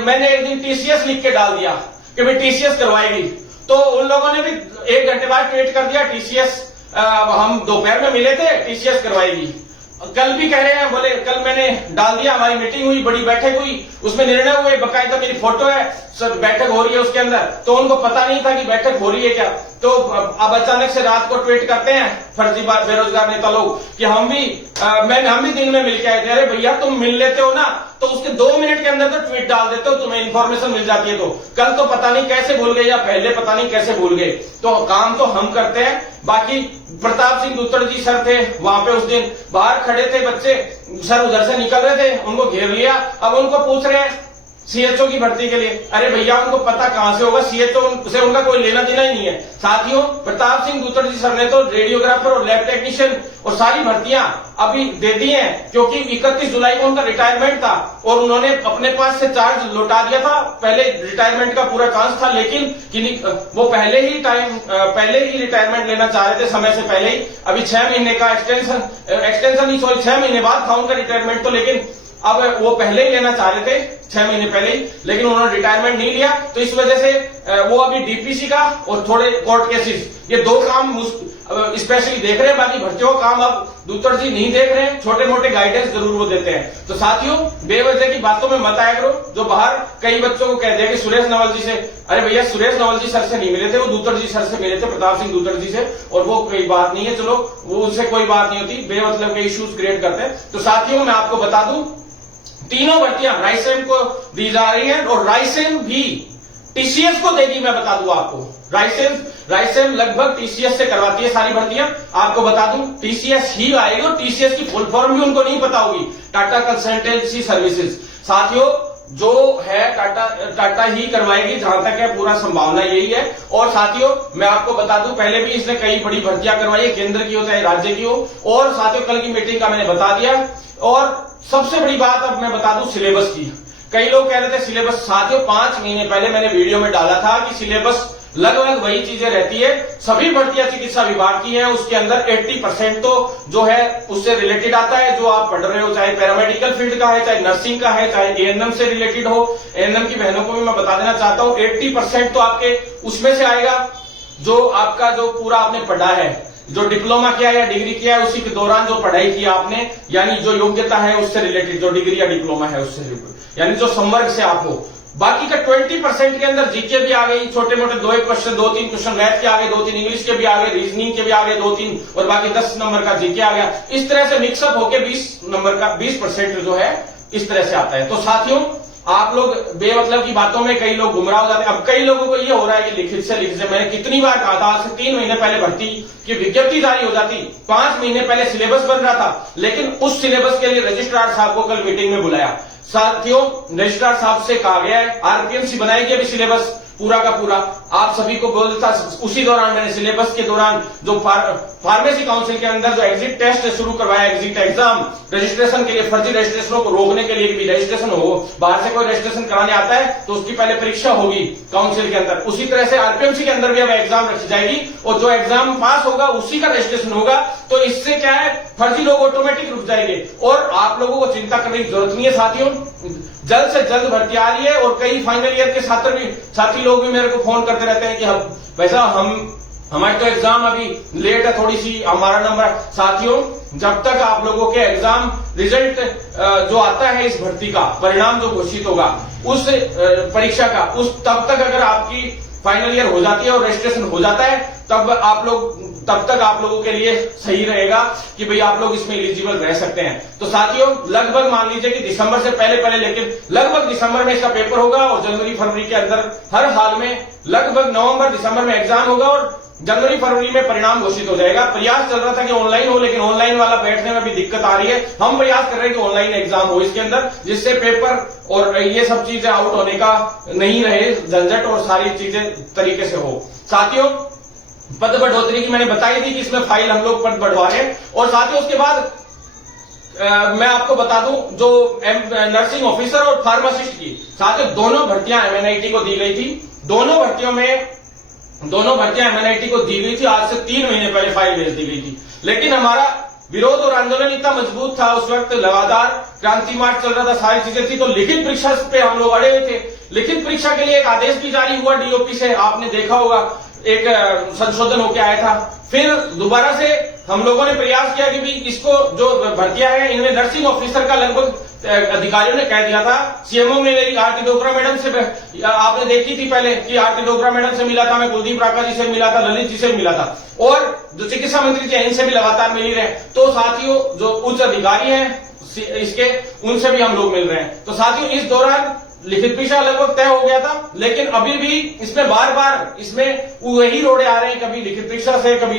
मैंने एक दिन टीसीएस लिख के डाल दिया कि भाई टीसीएस करवाएगी, तो उन लोगों ने भी 1 घंटे बाद ट्वीट कर दिया टीसीएस हम दोपहर में मिले थे, टीसीएस करवाएगी। कल भी कह रहे हैं, बोले कल मैंने डाल दिया, हमारी मीटिंग हुई, बड़ी बैठक हुई, उसमें निर्णय हुए, बकायदा मेरी फोटो है, सब बैठक हो रही है उसके अंदर, तो उनको पता नहीं था कि बैठक हो रही है क्या। तो अब अचानक से रात को ट्वीट करते हैं फर्जी बेरोजगार नेता लोग कि हम भी दिन में मिल के आए थे। अरे भैया तुम मिल लेते हो ना, तो उसके 2 मिनट के अंदर तो ट्वीट डाल देते हो, तुम्हें इन्फॉर्मेशन मिल जाती है। तो कल तो पता नहीं कैसे भूल गए, या पहले पता नहीं कैसे भूल गए। तो काम तो हम करते हैं। बाकी प्रताप सिंह दुत्तड़ जी सर थे वहां पे, उस दिन बाहर खड़े थे बच्चे, सर उधर से निकल रहे थे, उनको घेर लिया। अब उनको पूछ रहे हैं सीएचओ की भर्ती के लिए। अरे भैया उनको पता कहां से होगा, सीएचओ से उनका कोई लेना देना ही नहीं है। साथियों, प्रताप सिंह दुत्तड़ जी सर ने तो रेडियोग्राफर और लैब टेक्नीशियन और सारी भर्तियां अभी दे दी हैं, क्योंकि 31 जुलाई को उनका रिटायरमेंट था और उन्होंने अपने पास से चार्ज लौटा दिया था। पहले रिटायरमेंट का पूरा चांस था, लेकिन वो पहले ही रिटायरमेंट लेना चाह रहे थे, समय से पहले ही। अभी 6 महीने का एक्सटेंशन ही 6 महीने बाद था उनका रिटायरमेंट, तो लेकिन अब वो पहले ही लेना चाह रहे थे 6 महीने पहले ही, लेकिन उन्होंने रिटायरमेंट नहीं लिया। तो इस वजह से वो अभी डीपीसी का और थोड़े कोर्ट केसेस, ये 2 काम स्पेशली देख रहे हैं। बाकी भर्तियों का काम अब दुत्तड़ जी नहीं देख रहे हैं, छोटे मोटे गाइडेंस जरूर वो देते हैं। तो साथियों, बेवजह की बातों में मत आया करो। जो बाहर कई बच्चों को कह दिया कि सुरेश नवल जी से, अरे भैया सुरेश नवल जी सर से नहीं मिले थे, वो दुत्तड़ जी सर से मिले थे, प्रताप सिंह दुत्तड़ जी से, और वो कोई बात नहीं है, चलो वो उससे कोई बात नहीं होती, बेमतलब के इश्यूज क्रिएट करते हैं। तो साथियों, मैं आपको बता दूं, तीनों भर्तियां राइसेम को दी जा रही हैं और राइसेम भी टीसीएस को देगी। मैं बता दूं आपको, राइसेम लगभग टीसीएस से करवाती है सारी भर्तियां। आपको बता दूं, टीसीएस ही आएगी और टीसीएस की फुल फॉर्म भी उनको नहीं पता होगी, टाटा कंसल्टेंसी सर्विसेज। साथियों, जो है टाटा ही करवाएगी, जहां तक है पूरा संभावना यही है। और साथियों, मैं आपको बता दूं, पहले भी इसने कई बड़ी भर्तियां करवाई है, केंद्र की हो चाहे राज्य की हो। और साथियों, कल की मीटिंग का मैंने बता दिया। और सबसे बड़ी बात अब मैं बता दूं सिलेबस की। कई लोग कह रहे थे सिलेबस, साथियों 5 महीने पहले मैंने वीडियो में डाला था कि सिलेबस लगभग वही चीजें रहती है। सभी भर्तियां चिकित्सा विभाग की हैं, उसके अंदर 80% तो जो है उससे रिलेटेड आता है, जो आप पढ़ रहे हो, चाहे पैरामेडिकल फील्ड का है, चाहे नर्सिंग का है, चाहे एएनएम से रिलेटेड हो। एएनएम की बहनों को भी मैं बता देना चाहता हूं, 80% तो आपके उसमें से आएगा, जो आपका जो पूरा आपने पढ़ा है, जो डिप्लोमा किया या डिग्री किया है, उसी के दौरान जो पढ़ाई की आपने, यानी जो योग्यता है उससे रिलेटेड, जो डिग्री या डिप्लोमा है उससे रिलेटेड, यानी जो संवर्ग से आप हो। बाकी का 20% के अंदर जीके भी आ गई, छोटे मोटे 2-1 क्वेश्चन, 2-3 क्वेश्चन मैथ के आ गए, 2-3 इंग्लिश के भी आ गए, रीजनिंग के भी आ गए 2-3, और बाकी 10 नंबर का जीके आ गया। इस तरह से मिक्सअप होके 20 नंबर का 20% जो है इस तरह से आता है। तो साथियों, आप लोग बेमतलब की बातों में कई लोग गुमराह हो जाते हैं। अब कई लोगों को ये हो रहा है कि लिखित से मैंने कितनी बार कहा था, आज से 3 महीने पहले भर्ती की विज्ञप्ति जारी हो जाती, 5 महीने पहले सिलेबस बन रहा था, लेकिन उस सिलेबस के लिए रजिस्ट्रार साहब को कल मीटिंग में बुलाया। साथियों, रजिस्ट्रार साहब से कहा गया है आरपीएमसी बनाएगी अभी सिलेबस पूरा का पूरा। आप सभी को बोलता, उसी दौरान मैंने सिलेबस के दौरान जो फार्मेसी काउंसिल के अंदर जो एग्जिट टेस्ट शुरू करवाया, एग्जिट एग्जाम रजिस्ट्रेशन के लिए, फर्जी रजिस्ट्रेशनों को रोकने के लिए भी रजिस्ट्रेशन हो, बाहर से कोई रजिस्ट्रेशन कराने आता है तो उसकी पहले परीक्षा होगी काउंसिल के अंदर, उसी तरह से आरपीएमसी के अंदर भी अब एग्जाम रखी जाएगी और जो एग्जाम पास होगा उसी का रजिस्ट्रेशन होगा। तो इससे क्या है, फर्जी लोग ऑटोमेटिक रुक जाएंगे और आप लोगों को चिंता करने की जरूरत नहीं है। साथियों, जल्द से जल्द भर्ती आ रही है और कई फाइनल ईयर के साथी लोग भी मेरे को फोन करते रहते हैं कि वैसा हमारी तो एग्जाम अभी लेट है थोड़ी सी, हमारा नंबर। साथियों, जब तक आप लोगों के एग्जाम रिजल्ट जो आता है इस भर्ती का परिणाम जो घोषित होगा उस परीक्षा का, तब तक अगर आपकी फाइनल ईयर हो जाती है और रजिस्ट्रेशन हो जाता है, तब तक आप लोगों के लिए सही रहेगा कि भाई आप लोग इसमें एलिजिबल रह सकते हैं। तो साथियों, लगभग मान लीजिए कि दिसंबर से पहले, लेकिन लगभग दिसंबर में इसका पेपर होगा और जनवरी फरवरी के अंदर हर हाल में लगभग नवंबर दिसंबर में एग्जाम होगा और जनवरी फरवरी में परिणाम घोषित हो जाएगा। प्रयास चल रहा था कि ऑनलाइन हो, लेकिन ऑनलाइन वाला बैठने में भी दिक्कत आ रही है। हम प्रयास कर रहे हैं कि ऑनलाइन एग्जाम हो इसके अंदर, जिससे पेपर और ये सब चीजें आउट होने का नहीं रहे झंझट और सारी चीजें तरीके से हो। साथियों, पद बढ़ोतरी की मैंने बताई थी कि इसमें फाइल हम लोग पद बढ़वा रहे हैं। और साथियों, उसके बाद मैं आपको बता दूं, जो नर्सिंग ऑफिसर और फार्मासिस्ट की, साथियों दोनों भर्तियां एमएनआईटी को दी गई थी। दोनों भर्तियों में दोनों भर्तियां एमएनआईटी को दी गई थी। आज से 3 महीने पहले फाइल भेज दी गई थी, लेकिन हमारा विरोध और आंदोलन इतना मजबूत था उस वक्त, लगातार क्रांति मार्च चल रहा था, सारी चीजें थी, तो लिखित परीक्षा पे हम लोग अड़े हुए थे। लिखित परीक्षा के लिए एक आदेश भी जारी हुआ डीओपी से, आपने देखा होगा, एक संशोधन होकर आया था। फिर दोबारा से हम लोगों ने प्रयास किया कि भी इसको जो भर्तियां हैं इनमें नर्सिंग ऑफिसर का लगभग अधिकारियों ने कह दिया था। सीएमओ में मेरी आरती डोगरा मैडम से आपने देखी थी पहले कि आरती डोगरा मैडम से मिला था, मैं कुलदीप राका जी से मिला था, ललित जी से मिला था, और जो चिकित्सा मंत्री थे इनसे भी लगातार मिल रहे हैं। तो साथियों जो उच्च अधिकारी हैं इसके, उनसे भी हम लोग मिल रहे हैं। तो साथियों इस दौरान लिखित परीक्षा लगभग तय हो गया था, लेकिन अभी भी इसमें बार बार इसमें वही रोड़े आ रहे हैं, कभी लिखित परीक्षा से, कभी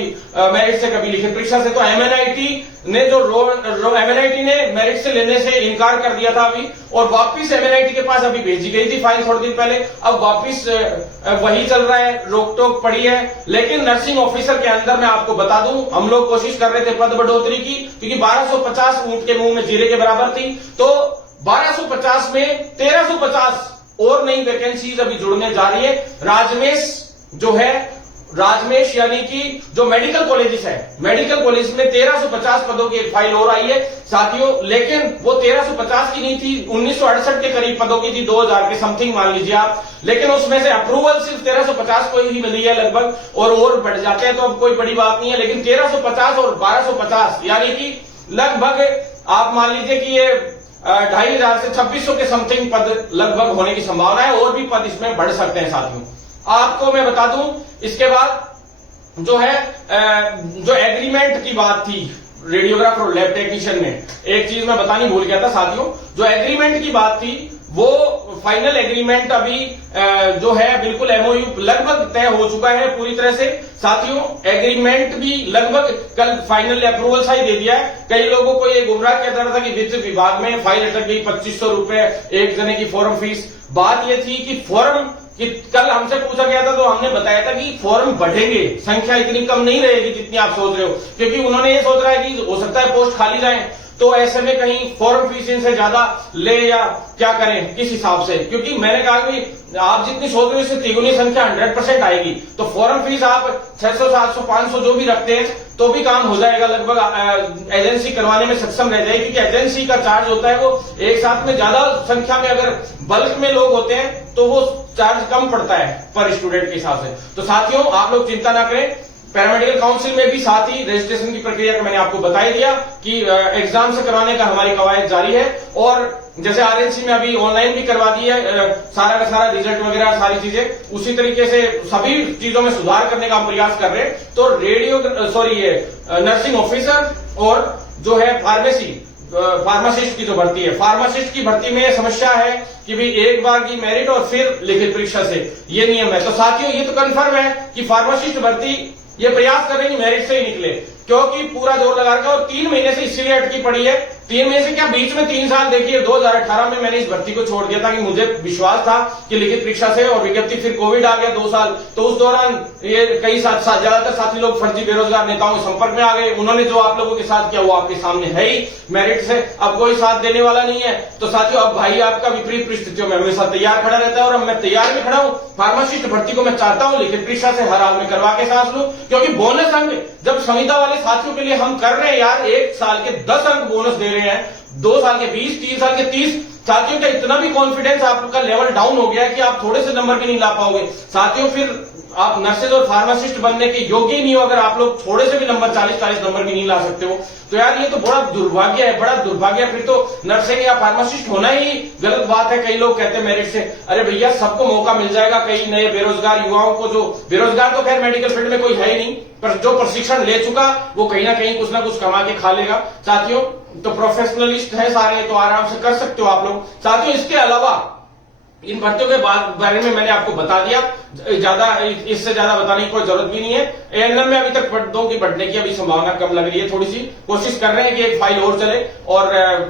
मेरिट से, कभी लिखित परीक्षा से। तो एमएनआईटी ने एमएनआईटी ने मेरिट से लेने से इनकार कर दिया था अभी, और वापिस एमएनआईटी के पास अभी भेजी गई थी फाइल थोड़े दिन पहले। अब वापिस वही चल रहा है, रोक टोक पड़ी है। लेकिन नर्सिंग ऑफिसर के अंदर मैं आपको बता दूं, हम लोग कोशिश कर रहे थे पद बढ़ोतरी की, क्योंकि 1250 ऊंट के मुंह में जीरे के बराबर थी। तो 1250 में 1350 और नई वैकेंसीज अभी जुड़ने जा रही है। राजमेश यानी कि जो मेडिकल कॉलेजेस है, मेडिकल कॉलेज में 1350 पदों की एक फाइल और आई है साथियों। लेकिन वो 1350 की नहीं थी, 1968 के करीब पदों की थी, 2000 के समथिंग मान लीजिए आप। लेकिन उसमें से अप्रूवल सिर्फ 1350 को ही मिली है लगभग, और बढ़ जाते हैं तो अब कोई बड़ी बात नहीं है। लेकिन 1350 और 1250 यानी कि लगभग आप मान लीजिए कि ये 2500 से 2600 के समथिंग पद लगभग होने की संभावना है, और भी पद इसमें बढ़ सकते हैं साथियों। आपको मैं बता दूं, इसके बाद जो है जो एग्रीमेंट की बात थी रेडियोग्राफर और लैब टेक्नीशियन में, एक चीज मैं बतानी भूल गया था साथियों, जो एग्रीमेंट की बात थी वो फाइनल एग्रीमेंट अभी जो है बिल्कुल एमओयू लगभग तय हो चुका है पूरी तरह से साथियों। एग्रीमेंट भी लगभग कल फाइनल अप्रूवल सा ही दे दिया है। कई लोगों को ये गुमराह किया जा रहा था कि वित्त विभाग में फाइल अटक गई, 2500 रुपए एक जने की फॉर्म फीस। बात ये थी कि फॉर्म कि कल हमसे पूछा गया था तो हमने बताया था कि फॉर्म बढ़ेंगे, संख्या इतनी कम नहीं रहेगी जितनी आप सोच रहे हो, क्योंकि उन्होंने ये सोच रहा है कि हो सकता है पोस्ट खाली जाए, तो ऐसे में कहीं फॉर्म फीस इनसे ज्यादा ले या क्या करें किस हिसाब से। क्योंकि मैंने कहा कि आप जितनी सोच रहे हो इससे तिगुनी संख्या 100% आएगी, तो फॉर्म फीस आप 600 700 500 जो भी रखते हैं तो भी काम हो जाएगा, लगभग एजेंसी करवाने में सक्षम रह जाएगी। क्योंकि एजेंसी का चार्ज होता है वो एक साथ में ज्यादा संख्या में अगर बल्क में लोग होते हैं तो वो चार्ज कम पड़ता है पर स्टूडेंट के हिसाब से। तो साथियों आप लोग चिंता ना करें, पैरामेडिकल काउंसिल में भी साथ ही रजिस्ट्रेशन की प्रक्रिया का मैंने आपको बता ही दिया कि एग्जाम से करवाने का हमारी कवायद जारी है। और जैसे आरएनसी में अभी ऑनलाइन भी करवा दी है सारा का सारा रिजल्ट वगैरह सारी चीजें, उसी तरीके से सभी चीजों में सुधार करने का हम प्रयास कर रहे हैं। तो नर्सिंग ऑफिसर और जो है फार्मासिस्ट की जो भर्ती है, फार्मासिस्ट की भर्ती में समस्या है कि भी एक बार की मेरिट और फिर लिखित परीक्षा से, ये नियम है। तो साथियों ये तो कंफर्म है कि फार्मासिस्ट भर्ती ये प्रयास कर रहे हैं मेरिट से ही निकले, क्योंकि पूरा जोर लगा रखा है। और 3 महीने से इसीलिए अटकी पड़ी है। 3 महीने से क्या, बीच में 3 साल देखिए, 2018 में मैंने इस भर्ती को छोड़ दिया था कि मुझे विश्वास था कि लिखित परीक्षा से, और विज्ञप्ति फिर कोविड आ गया 2 साल, तो उस दौरान ये कई ज्यादातर साथी लोग फर्जी बेरोजगार नेताओं के संपर्क में आ गए। उन्होंने जो आप लोगों के साथ किया वो आपके सामने है ही, मेरिट से अब कोई साथ देने वाला नहीं है। तो साथियों अब भाई आपका विपरीत परिस्थितियों में हमेशा तैयार खड़ा रहता है, और अब मैं तैयार भी खड़ा हूं। फार्मासिस्ट भर्ती को मैं चाहता हूं लिखित परीक्षा से हर हाल में करवा के सांस लूं, क्योंकि बोनस अंक जब संविदा वाले साथियों के लिए हम कर रहे हैं यार, 1 साल के 10 अंक बोनस दे रहे हैं, 2 साल के 20, 3 साल के 30, साथियों का इतना भी कॉन्फिडेंस आपका लेवल डाउन हो गया है कि आप थोड़े से नंबर भी नहीं ला पाओगे साथियों, फिर आप नर्सेज और फार्मासिस्ट बनने के योग्य ही नहीं हो अगर आप लोग थोड़े से भी नंबर 40-40 नंबर भी नहीं ला सकते हो। तो यार ये तो बड़ा दुर्भाग्य है, बड़ा दुर्भाग्य है। फिर तो नर्सिंग या फार्मासिस्ट होना ही गलत बात है। कई लोग कहते हैं मेरिट से, अरे भैया सबको मौका मिल जाएगा। कई नए बेरोजगार युवाओं को, जो बेरोजगार तो खैर मेडिकल फील्ड में कोई है ही नहीं, पर जो प्रशिक्षण ले चुका वो कहीं ना कहीं कुछ ना कुछ कमा के खा लेगा साथियों। तो प्रोफेशनलिस्ट है सारे, तो आराम से कर सकते हो आप लोग साथियों। इसके अलावा इन भर्तियों के बारे में मैंने आपको बता दिया, ज्यादा इससे ज्यादा बताने की कोई जरूरत भी नहीं है। एएनएम में अभी तक पदों की बढ़ने की अभी संभावना कम लग रही है, थोड़ी सी कोशिश कर रहे हैं कि एक फाइल और चले, और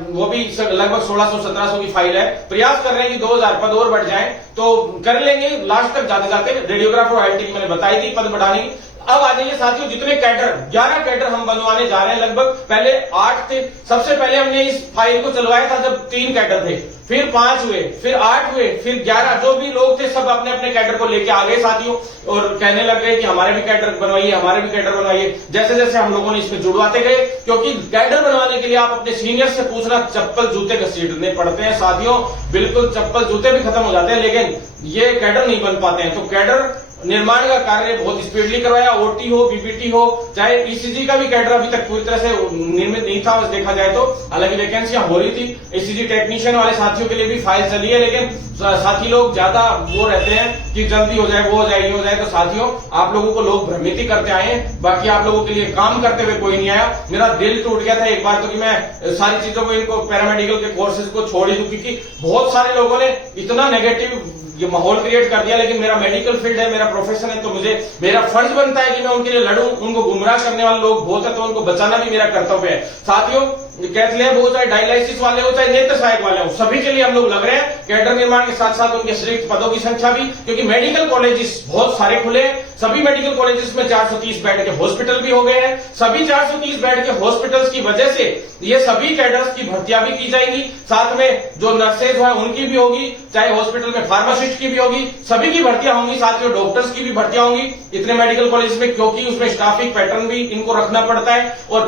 वो भी लगभग 1600-1700 की फाइल है। प्रयास कर रहे हैं कि 2000 पद और बढ़ जाए, तो कर लेंगे लास्ट तक जाते जाते। रेडियोग्राफर आईटी की मैंने बताई थी पद बढ़ाने की। अब आ जाइए साथियों, जितने कैडर 11 कैडर हम बनवाने जा रहे हैं। लगभग पहले 8 थे। सबसे पहले हमने इस फाइल को चलवाया था जब 3 कैडर थे, फिर 5 हुए, फिर 8 हुए, फिर 11। जो भी लोग थे सब अपने अपने कैडर को लेके आ गए साथियों, और कहने लग गए कि हमारे भी कैडर बनवाइए, हमारे भी कैडर बनवाइए। जैसे जैसे हम लोगों ने इसमें जुड़वाते गए, क्योंकि कैडर बनवाने के लिए आप अपने सीनियर से पूछना, चप्पल जूते घसीटने पड़ते हैं साथियों। बिल्कुल चप्पल जूते भी खत्म हो जाते हैं, लेकिन ये कैडर नहीं बन पाते हैं। तो कैडर निर्माण का कार्य बहुत स्पीडली करवाया। ओटी हो, बीबीटी हो, चाहे ईसीजी का भी कैडर अभी तक पूरी तरह से निर्मित नहीं था देखा जाए तो। हालांकि वैकेंसियां हो रही थी, ईसीजी टेक्नीशियन वाले साथियों के लिए भी फाइल चली है, लेकिन साथी लोग ज्यादा वो रहते हैं कि जल्दी हो जाए, वो हो जाए, ये हो जाए। तो साथियों, आप लोगों को लोग भ्रमित ही करते आए हैं, बाकी आप लोगों के लिए काम करते हुए कोई नहीं आया। मेरा दिल टूट गया था एक बार तो कि मैं सारी चीजों को, इनको पैरामेडिकल के कोर्सेज को छोड़ ही दूं, क्योंकि बहुत सारे लोगों ने इतना नेगेटिव ये माहौल क्रिएट कर दिया। लेकिन मेरा मेडिकल फील्ड है, मेरा प्रोफेशन है, तो मुझे मेरा फर्ज बनता है कि मैं उनके लिए लड़ूं। उनको गुमराह करने वाले लोग बहुत है, तो उनको बचाना भी मेरा कर्तव्य है साथियों। कैथलैब हो, चाहे डायलिसिस वाले हो, चाहे नेत्र सहायक वाले हो, सभी के लिए हम लोग लग रहे हैं। कैडर निर्माण के साथ साथ उनके अतिरिक्त पदों की संख्या भी, क्योंकि मेडिकल कॉलेजेस बहुत सारे खुले हैं। सभी मेडिकल कॉलेजेस में 430 बेड के हॉस्पिटल भी हो गए हैं। सभी 430 बेड के हॉस्पिटल्स की वजह से ये सभी कैडर्स की भर्तियां भी की जाएंगी। साथ में जो नर्सेज है उनकी भी होगी, चाहे हॉस्पिटल में फार्मासिस्ट की भी होगी, सभी की भर्तियां होंगी। साथियों, डॉक्टर्स की भी भर्तियां होंगी इतने मेडिकल कॉलेज में, क्योंकि उसमें स्टाफिंग पैटर्न भी इनको रखना पड़ता है, और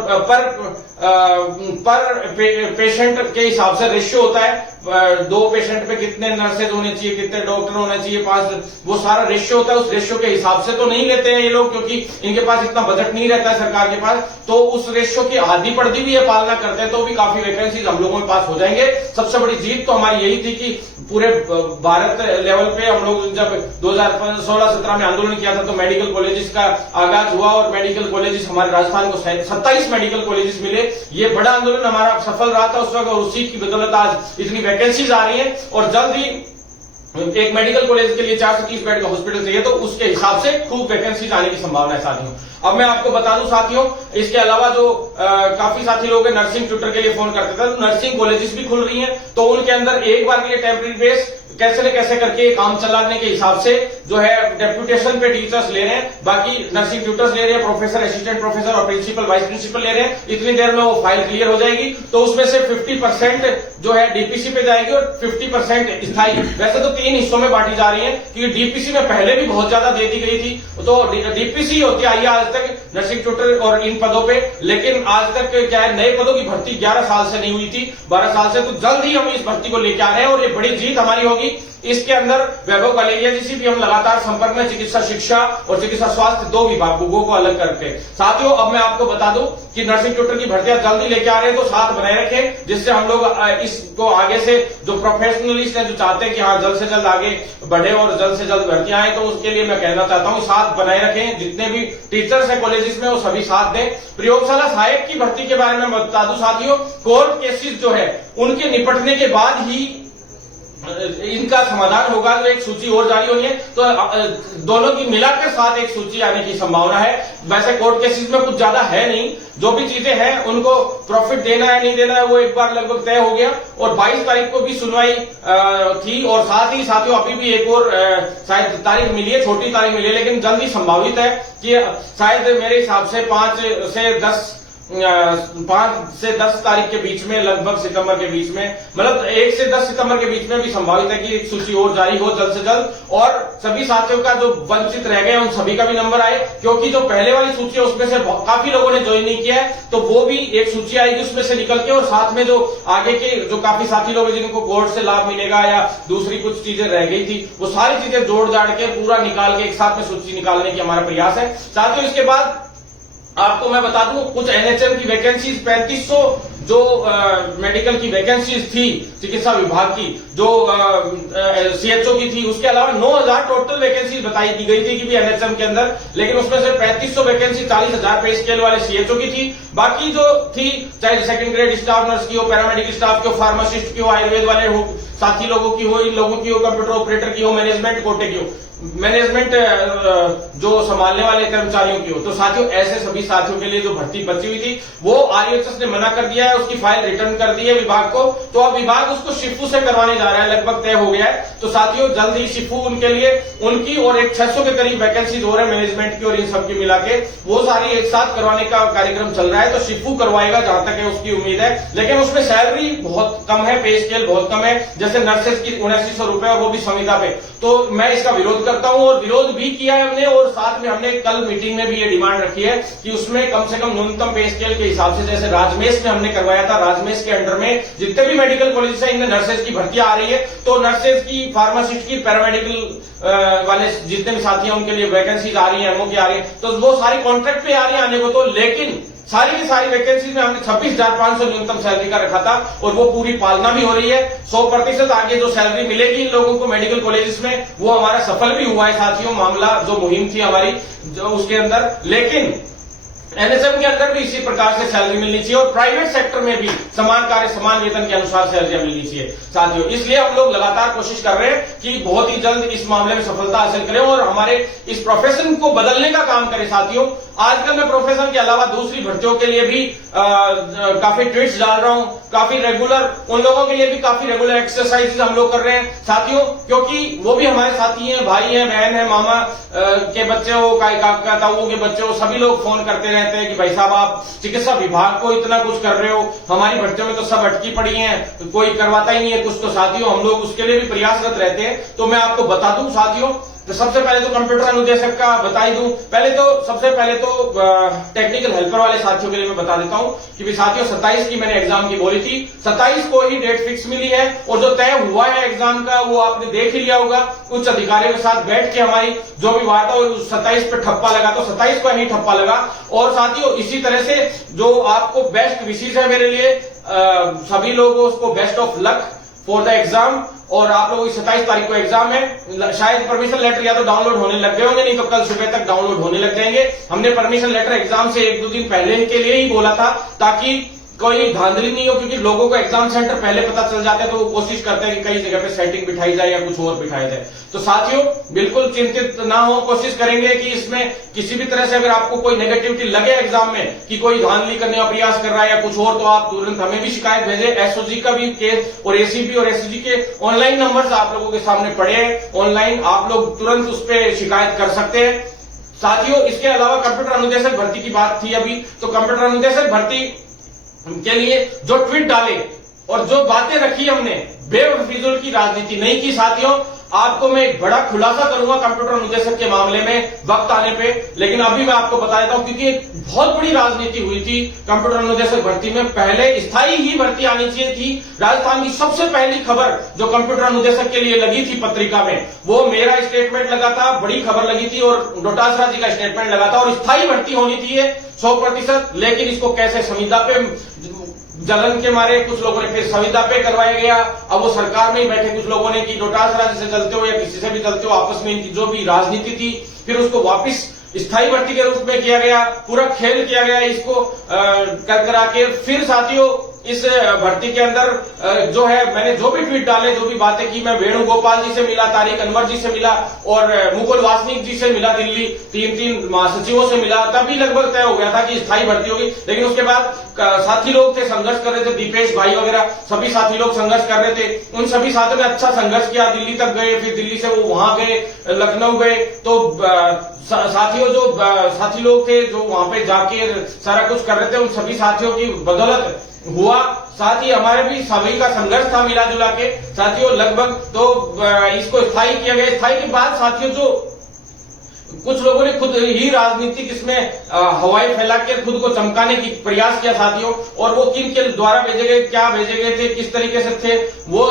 पर पेशेंट के हिसाब से रेशियो होता है। 2 पेशेंट पे कितने नर्सेज होने चाहिए, कितने डॉक्टर होने चाहिए, 5, वो सारा रेशियो होता है। उस रेशियो के हिसाब से तो नहीं लेते हैं ये लोग, क्योंकि इनके पास इतना बजट नहीं रहता है सरकार के पास। तो उस रेशियो की आधी पड़ती भी है, पालना करते हैं, तो भी काफी वैकेंसीज हम लोगों में पास हो जाएंगे। सबसे बड़ी जीत तो हमारी यही थी कि पूरे भारत लेवल पे हम लोग जब 2016-17 में आंदोलन किया था, तो मेडिकल कॉलेजेस का आगाज हुआ, और मेडिकल कॉलेजेस हमारे राजस्थान को 27 मेडिकल कॉलेजेस मिले। ये बड़ा आंदोलन हमारा सफल रहा था उस वक्त, और उसी की बदौलत आज इतनी वैकेंसीज आ रही है। और जल्द ही एक मेडिकल कॉलेज के लिए 430 बेड का हॉस्पिटल चाहिए, तो उसके हिसाब से खूब वैकेंसीज आने की संभावना है साथियों। अब मैं आपको बता दूं साथियों, इसके अलावा जो काफी साथी लोग नर्सिंग ट्यूटर के लिए फोन करते थे, तो नर्सिंग कॉलेजेस भी खुल रही हैं, तो उनके अंदर एक बार के लिए टेम्परेरी बेस कैसे न कैसे करके काम चलाने के हिसाब से जो है डेप्यूटेशन पे टीचर्स ले रहे हैं, बाकी नर्सिंग ट्यूटर्स ले रहे हैं, प्रोफेसर, असिस्टेंट प्रोफेसर और प्रिंसिपल, वाइस प्रिंसिपल ले रहे हैं। इतनी देर में वो फाइल क्लियर हो जाएगी, तो उसमें से 50% जो है डीपीसी पे जाएगी और 50% स्थायी। वैसे तो 3 हिस्सों में बांटी जा रही है, क्योंकि डीपीसी में पहले भी बहुत ज्यादा दे दी गई थी, तो डीपीसी होती आई आज तक नर्सिंग ट्यूटर और इन पदों पे। लेकिन आज तक क्या है, नए पदों की भर्ती 11 साल से नहीं हुई थी, 12 साल से। तो जल्द ही हम इस भर्ती को लेके आ रहे हैं, और ये बड़ी जीत हमारी होगी। इसके अंदर वैभव कलेरिया जी से भी हम लगातार संपर्क में, चिकित्सा शिक्षा और चिकित्सा स्वास्थ्य 2 विभागों को अलग करके। साथियों, अब मैं आपको बता दूं कि नर्सिंग ट्यूटर की भर्तियां जल्दी लेके आ रहे हैं, तो साथ बनाए रखें, जिससे हम लोग इसको आगे से जो प्रोफेशनलिस्ट हैं, जो चाहते हैं कि हाँ जल्द से जल्द आगे बढ़े और जल्द से जल्द भर्तियां आए, तो उसके लिए मैं कहना चाहता हूं साथ बनाए रखें। जितने भी टीचर्स हैं कॉलेजेस में, वो सभी साथ दें। प्रयोगशाला सहायक की भर्ती के बारे में बता दूं साथियों, कोर्ट केसेस जो है उनके निपटने के बाद ही इनका समाधान होगा। तो एक सूची और जारी होनी है, तो दोनों की मिलाकर साथ एक सूची आने की संभावना है। वैसे कोर्ट केसेस में कुछ ज्यादा है नहीं, जो भी चीजें हैं उनको प्रॉफिट देना है नहीं देना है वो एक बार लगभग तय हो गया। और 22 तारीख को भी सुनवाई थी, और साथ ही साथियों अभी भी एक और शायद तारीख मिली है, छोटी तारीख मिली है, लेकिन जल्दी संभावित है कि शायद मेरे हिसाब से 5 से 10 तारीख के बीच में, लगभग सितंबर के बीच में, मतलब 1 से 10 सितंबर के बीच में भी संभावित है कि एक सूची और जारी हो जल्द से जल्द, और सभी साथियों का जो वंचित रह गए उन सभी का भी नंबर आए। क्योंकि जो पहले वाली सूची है उसमें से काफी लोगों ने ज्वाइन नहीं किया है, तो वो भी एक सूची आएगी उसमें से निकल के, और साथ में जो आगे के जो काफी साथी लोग हैं जिनको कोर्ट से लाभ मिलेगा या दूसरी कुछ चीजें रह गई थी, वो सारी चीजें जोड़ जाड़ के पूरा निकाल के एक साथ में सूची निकालने की हमारा प्रयास है साथियों। इसके बाद आपको मैं बता दूं कुछ एनएचएम की वैकेंसीज 3500 जो मेडिकल की वैकेंसीज थी चिकित्सा विभाग की, जो सीएचओ की थी, उसके अलावा 9000 टोटल वैकेंसीज बताई दी गई थी कि भी एनएचएम के अंदर, लेकिन उसमें से 3500 वैकेंसी 40,000 पे स्केल वाले सीएचओ की थी। बाकी जो थी, चाहे सेकंड ग्रेड स्टाफ नर्स की हो, पैरामेडिकल स्टाफ की हो, फार्मासिस्ट की हो, आयुर्वेद वाले हो, साथी लोगों की हो, इन लोगों की हो, कंप्यूटर ऑपरेटर की हो, मैनेजमेंट कोटे की हो, मैनेजमेंट जो संभालने वाले कर्मचारियों की हो, तो साथियों ऐसे सभी साथियों के लिए जो भर्ती बची हुई थी वो आरएचएस ने मना कर दिया है है, उसकी फाइल रिटर्न कर दी है विभाग को, तो अब विभाग उसको शिफू से करवाने जा रहा है, लगभग तय हो गया है। तो साथियों जल्द ही शिफू उनके लिए उनकी और एक 600 के करीब वैकेंसीज हो रहे हैं मैनेजमेंट की और इन सबकी मिला के, वो सारी एक साथ करवाने का कार्यक्रम चल रहा है। तो शिफू करवाएगा जहां तक है उसकी उम्मीद है, लेकिन उसमें सैलरी बहुत कम है, पे स्केल बहुत कम है, जैसे नर्सेज की 7900 रुपए और वो भी संविदा पे। तो मैं इसका विरोध करता हूं और विरोध भी किया है हमने, और साथ में हमने कल मीटिंग में भी ये डिमांड रखी है कि उसमें कम से कम न्यूनतम पे स्केल के हिसाब से, जैसे राजमेश में हमने करवाया था, राजमेश के अंडर में जितने भी मेडिकल कॉलेज है इनमें नर्सेज की भर्ती आ रही है, तो नर्सेज की, फार्मासिस्ट की, पैरामेडिकल वाले जितने भी साथी हैं उनके लिए वैकेंसीज आ रही है, एमओ की आ रही है, तो वो सारी कॉन्ट्रैक्ट पे आ रही है आने को। तो लेकिन सारी की सारी वैकेंसीज में हमने 26,500 न्यूनतम सैलरी का रखा था और वो पूरी पालना भी हो रही है। 100% आगे जो सैलरी मिलेगी इन लोगों को मेडिकल कॉलेजेस में, वो हमारा सफल भी हुआ है साथियों, मामला जो मुहिम थी हमारी जो उसके अंदर। लेकिन एनएसएम के अंदर भी इसी प्रकार से सैलरी मिलनी चाहिए और प्राइवेट सेक्टर में भी समान कार्य समान वेतन के अनुसार सैलरियां मिलनी चाहिए साथियों। इसलिए हम लोग लगातार कोशिश कर रहे हैं कि बहुत ही जल्द इस मामले में सफलता हासिल करें और हमारे इस प्रोफेशन को बदलने का काम करें साथियों। आजकल मैं प्रोफेशन के अलावा दूसरी भर्तियों के लिए भी काफी ट्वीट्स डाल रहा हूं, काफी रेगुलर उन लोगों के लिए भी काफी रेगुलर एक्सरसाइजेस हम लोग कर रहे हैं साथियों, क्योंकि वो भी हमारे साथी हैं, भाई हैं, बहन है, मामा के बच्चे हो, काका ताऊ के बच्चे हो, सभी लोग फोन करते रहते हैं कि भाई साहब आप चिकित्सा विभाग को इतना कुछ कर रहे हो, हमारी भर्तियों में तो सब अटकी पड़ी हैं, कोई करवाता ही नहीं है कुछ। तो साथियों हम लोग उसके लिए भी प्रयासरत रहते हैं। तो मैं आपको बता दूं साथियों, तो सबसे पहले तो कंप्यूटर अनुदेशक का बता ही दूं, सबसे पहले तो टेक्निकल हेल्पर वाले साथियों के लिए मैं बता देता हूं कि भी साथियों 27 की मैंने एग्जाम की बोली थी, 27 को ही डेट फिक्स मिली है और जो तय हुआ है एग्जाम का वो आपने देख ही लिया होगा। उच्च अधिकारियों के साथ बैठ के हमारी जो भी वार्ता हुई 27 पे ठप्पा लगा, तो 27 को ही ठप्पा लगा। और साथियों इसी तरह से जो आपको बेस्ट विशेष है मेरे लिए, सभी लोगों उसको best of luck for the exam. और आप लोगों की 27 तारीख को एग्जाम है, शायद परमिशन लेटर या तो डाउनलोड होने लग गए होंगे, नहीं तो कल सुबह तक डाउनलोड होने लग जाएंगे। हमने परमिशन लेटर एग्जाम से 1-2 दिन पहले के लिए ही बोला था ताकि कोई धांधली नहीं हो, क्योंकि लोगों को एग्जाम सेंटर पहले पता चल जाता है तो वो कोशिश करते हैं कि कई जगह पे सेटिंग बिठाई जाए या कुछ और बिठाया जाए। तो साथियों बिल्कुल चिंतित ना हो, कोशिश करेंगे कि इसमें किसी भी तरह से अगर आपको कोई नेगेटिविटी लगे एग्जाम में कि कोई धांधली करने का प्रयास कर रहा है या कुछ और, तो आप तुरंत हमें भी शिकायत भेजें। एसओजी का भी केस और एसीपी और एसओजी के ऑनलाइन नंबर आप लोगों के सामने पड़े हैं, ऑनलाइन आप लोग तुरंत उस पर शिकायत कर सकते हैं साथियों। इसके अलावा कंप्यूटर अनुदेशक भर्ती की बात थी अभी, तो कंप्यूटर अनुदेशक भर्ती के लिए जो ट्वीट डाले और जो बातें रखी हमने, बेफिजूल की राजनीति नहीं की साथियों। आपको मैं एक बड़ा खुलासा करूंगा कंप्यूटर अनुदेशक के मामले में वक्त आने पे, लेकिन अभी मैं आपको बता देता हूं क्योंकि एक बहुत बड़ी राजनीति हुई थी कंप्यूटर अनुदेशक भर्ती में। पहले स्थायी ही भर्ती आनी चाहिए थी। राजस्थान की सबसे पहली खबर जो कंप्यूटर अनुदेशक के लिए लगी थी पत्रिका में, वो मेरा स्टेटमेंट लगा था, बड़ी खबर लगी थी, और डोटासरा जी का स्टेटमेंट लगा था, और स्थायी भर्ती होनी थी 100%। लेकिन इसको कैसे संविदा पे जलन के मारे कुछ लोगों ने फिर संविदा पे करवाया गया। अब वो सरकार में ही बैठे कुछ लोगों ने कि डोटासरा से चलते हो या किसी से भी चलते हो, आपस में इनकी जो भी राजनीति थी फिर उसको वापस स्थायी भर्ती के रूप में किया गया, पूरा खेल किया गया इसको कर करा के। फिर साथियों इस भर्ती के अंदर जो है मैंने जो भी ट्वीट डाले, जो भी बातें की, मैं वेणुगोपाल जी से मिला, तारिक अनवर जी से मिला और मुकुल वासनिक जी से मिला, दिल्ली 3 महासचिवों से मिला, तभी लगभग तय हो गया था कि स्थायी भर्ती होगी। लेकिन उसके बाद साथी लोग थे, संघर्ष कर रहे थे, दीपेश भाई वगैरह सभी साथी लोग संघर्ष कर रहे थे। उन सभी साथियों ने अच्छा संघर्ष किया, दिल्ली तक गए, फिर दिल्ली से वो वहां गए, लखनऊ गए। तो साथियों जो साथी लोग थे जो वहां पे जाके सारा कुछ कर रहे थे, उन सभी साथियों की बदौलत हुआ। साथ ही हमारे भी सभी का संघर्ष था मिला जुला के साथियों लगभग। तो इसको स्थायी किया गया। स्थायी के बाद साथियों जो कुछ लोगों ने खुद ही राजनीतिक इसमें हवाई फैला के खुद को चमकाने की प्रयास किया साथियों, और वो किन के द्वारा भेजे गए, क्या भेजे गए थे, किस तरीके से थे वो,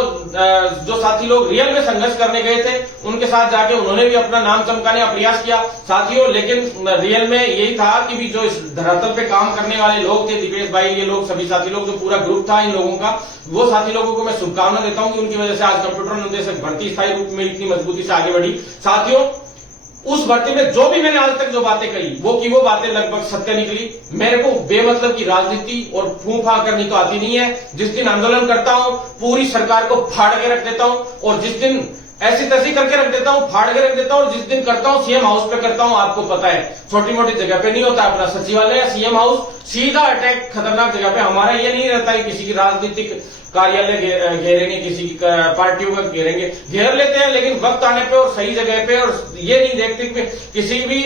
जो साथी लोग रियल में संघर्ष करने गए थे उनके साथ जाके उन्होंने भी अपना नाम चमकाने का प्रयास किया साथियों। लेकिन रियल में यही था कि भी जो इस धरातल पे काम करने वाले लोग थे, दीपेश भाई, ये लोग सभी साथी लोग, जो पूरा ग्रुप था इन लोगों का, वो साथी लोगों को मैं शुभकामना देता हूं कि उनकी वजह से आज कंप्यूटर अनुदेशक भर्ती स्थायी रूप में इतनी मजबूती से आगे बढ़ी साथियों। उस भर्ती में जो भी मैंने आज तक जो बातें कही वो बातें लगभग सत्य निकली। मेरे को बेमतलब की राजनीति और फूंफा करनी तो आती नहीं है। जिस दिन आंदोलन करता हूं पूरी सरकार को फाड़ के रख देता हूं, और जिस दिन ऐसी तैसी करके रख देता हूं, फाड़ के रख देता हूं, और जिस दिन करता हूं सीएम हाउस पे करता हूं। आपको पता है छोटी मोटी जगह पे नहीं होता, अपना सचिवालय या सीएम हाउस, सीधा अटैक खतरनाक जगह पे। हमारा ये नहीं रहता है किसी की राजनीतिक कार्यालय घेरेंगे, किसी की पार्टियों में घेरेंगे, घेर लेते हैं, लेकिन वक्त आने पे और सही जगह पे, और ये नहीं देखते कि किसी भी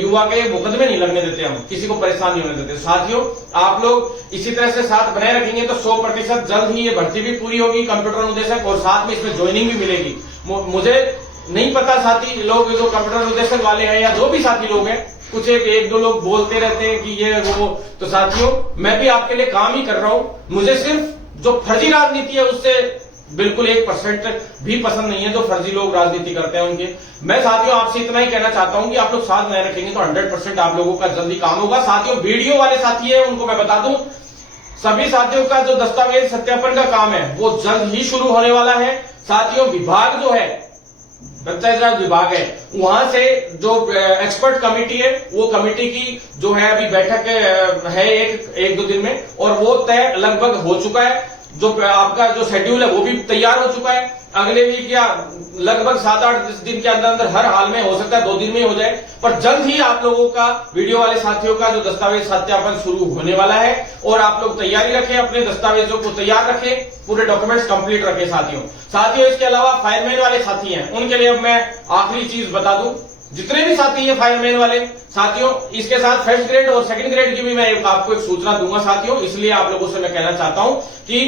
युवा के मुकदमे नहीं लगने देते, हम किसी को परेशान नहीं होने देते। साथियों, आप लोग इसी तरह से साथ बनाए रखेंगे तो 100% जल्द ही ये भर्ती भी पूरी होगी कंप्यूटर अनुदेशक, और साथ में इसमें ज्वाइनिंग भी मिलेगी। मुझे नहीं पता साथी लोग जो कंप्यूटर अनुदेशक वाले हैं या जो भी साथी लोग हैं, कुछ एक दो लोग बोलते रहते हैं कि ये वो, तो साथियों मैं भी आपके लिए काम ही कर रहा हूं। मुझे सिर्फ जो फर्जी राजनीति है उससे बिल्कुल 1% भी पसंद नहीं है, जो फर्जी लोग राजनीति करते हैं उनके। मैं साथियों आपसे इतना ही कहना चाहता हूं कि आप लोग साथ बनाए रखेंगे तो 100% आप लोगों का जल्दी काम होगा। साथियों, वीडियो वाले साथी है उनको मैं बता दूं, सभी साथियों का जो दस्तावेज सत्यापन का काम है वो जल्द ही शुरू होने वाला है। साथियों, विभाग जो है, पंचायत राज विभाग है, वहां से जो एक्सपर्ट कमेटी है, वो कमेटी की जो है अभी बैठक है एक दो दिन में, और वो तय लगभग हो चुका है। जो आपका जो शेड्यूल है वो भी तैयार हो चुका है। अगले वीक या लगभग 7-8 दिन के अंदर अंदर, हर हाल में हो सकता है 2 दिन में ही हो जाए, पर जल्द ही आप लोगों का वीडियो वाले साथियों का जो दस्तावेज सत्यापन शुरू होने वाला है। और आप लोग तैयारी रखें, अपने दस्तावेजों को तैयार रखें, पूरे डॉक्यूमेंट्स कंप्लीट रखें। साथियों इसके अलावा फायरमैन वाले साथी हैं, उनके लिए अब मैं आखिरी चीज बता दूं, जितने भी साथी हैं फायरमैन वाले साथियों, इसके साथ फर्स्ट ग्रेड और सेकंड ग्रेड की भी मैं आपको एक सूचना दूंगा साथियों। इसलिए आप लोगों से मैं कहना चाहता हूं कि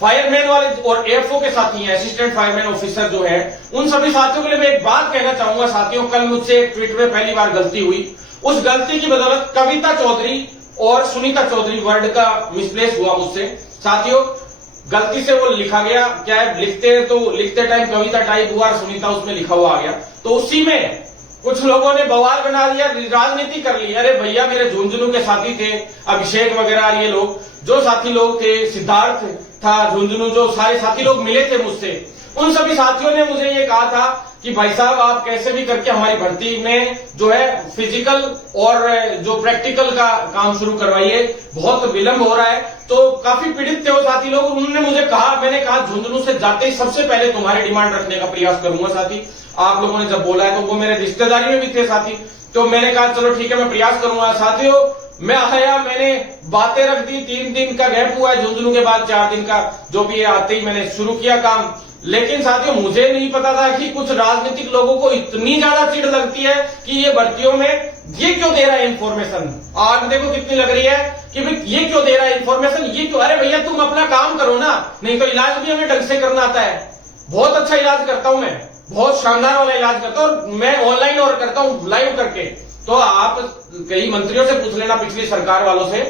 फायरमैन वाले और एएफओ के साथी हैं, असिस्टेंट फायरमैन ऑफिसर जो है, उन सभी साथियों के लिए मैं एक बात कहना चाहूंगा साथियों। कल मुझसे एक ट्वीट में पहली बार गलती हुई, उस गलती की बदौलत कविता चौधरी और सुनीता चौधरी वर्ड का मिसप्लेस हुआ मुझसे साथियों। गलती से वो लिखा गया, क्या है, लिखते टाइम कविता टाइप हुआ और सुनीता उसमें लिखा हुआ आ गया, तो उसी में कुछ लोगों ने बवाल बना दिया, राजनीति कर ली। अरे भैया, मेरे झुंझुनू के साथी थे, अभिषेक वगैरह, ये लोग जो साथी लोग थे, सिद्धार्थ था झुंझुनू, जो सारे साथी लोग मिले थे मुझसे, उन सभी साथियों ने मुझे ये कहा था कि भाई साहब आप कैसे भी करके हमारी भर्ती में जो है फिजिकल और जो प्रैक्टिकल का काम शुरू करवाइए, बहुत विलंब हो रहा है। तो काफी पीड़ित थे वो साथी लोग, उन्होंने मुझे कहा, मैंने कहा झुंझुनू से जाते ही सबसे पहले तुम्हारी डिमांड रखने का प्रयास करूंगा साथी। आप लोगों ने जब बोला है तो वो मेरे रिश्तेदारी में भी थे साथी, तो मैंने कहा चलो ठीक है मैं प्रयास करूंगा। साथियों, मैं आया, मैंने बातें रख दी, 3 दिन का गैप हुआ है झुंझुनू के बाद, 4 दिन का जो भी है, आते ही मैंने शुरू किया काम। लेकिन साथियों मुझे नहीं पता था कि कुछ राजनीतिक लोगों को इतनी ज्यादा चिढ़ लगती है कि ये भर्तियों में ये क्यों दे रहा है इन्फॉर्मेशन। आग देखो कितनी लग रही है कि भाई ये क्यों दे रहा है इन्फॉर्मेशन, ये क्यों। अरे भैया तुम अपना काम करो ना, नहीं तो इलाज भी हमें ढंग से करना आता है। बहुत अच्छा इलाज करता हूं मैं, बहुत शानदार वाला इलाज करता हूं मैं, ऑनलाइन और करता हूं लाइव करके। तो आप कई मंत्रियों से पूछ लेना, पिछली सरकार वालों से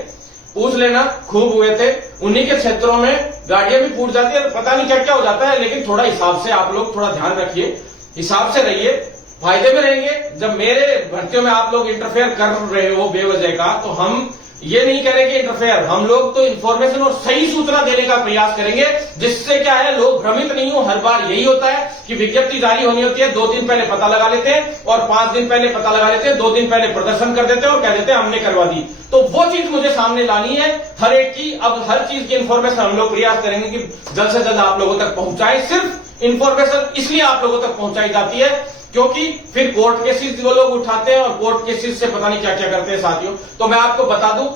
पूछ लेना, खूब हुए थे। उन्हीं के क्षेत्रों में गाड़ियां भी फूट जाती है, पता नहीं क्या क्या हो जाता है। लेकिन थोड़ा हिसाब से आप लोग थोड़ा ध्यान रखिए, हिसाब से रहिए, फायदे में रहेंगे। जब मेरे भर्तियों में आप लोग इंटरफेयर कर रहे हो बेवजह का, तो हम ये नहीं करेंगे इंटरफेयर, हम लोग तो इन्फॉर्मेशन और सही सूचना देने का प्रयास करेंगे, जिससे क्या है लोग भ्रमित नहीं हो। हर बार यही होता है कि विज्ञप्ति जारी होनी होती है, 2 दिन पहले पता लगा लेते हैं और 5 दिन पहले पता लगा लेते हैं, 2 दिन पहले प्रदर्शन कर देते हैं और कह देते हैं हमने करवा दी। तो वो चीज मुझे सामने लानी है हर एक की। अब हर चीज की इन्फॉर्मेशन हम लोग प्रयास करेंगे कि जल्द से जल्द आप लोगों तक पहुंचाएं। सिर्फ इन्फॉर्मेशन इसलिए आप लोगों तक पहुंचाई जाती है क्योंकि फिर कोर्ट केसेस वो लोग उठाते हैं और कोर्ट केसेस से पता नहीं क्या क्या करते हैं साथियों। तो मैं आपको बता दूं,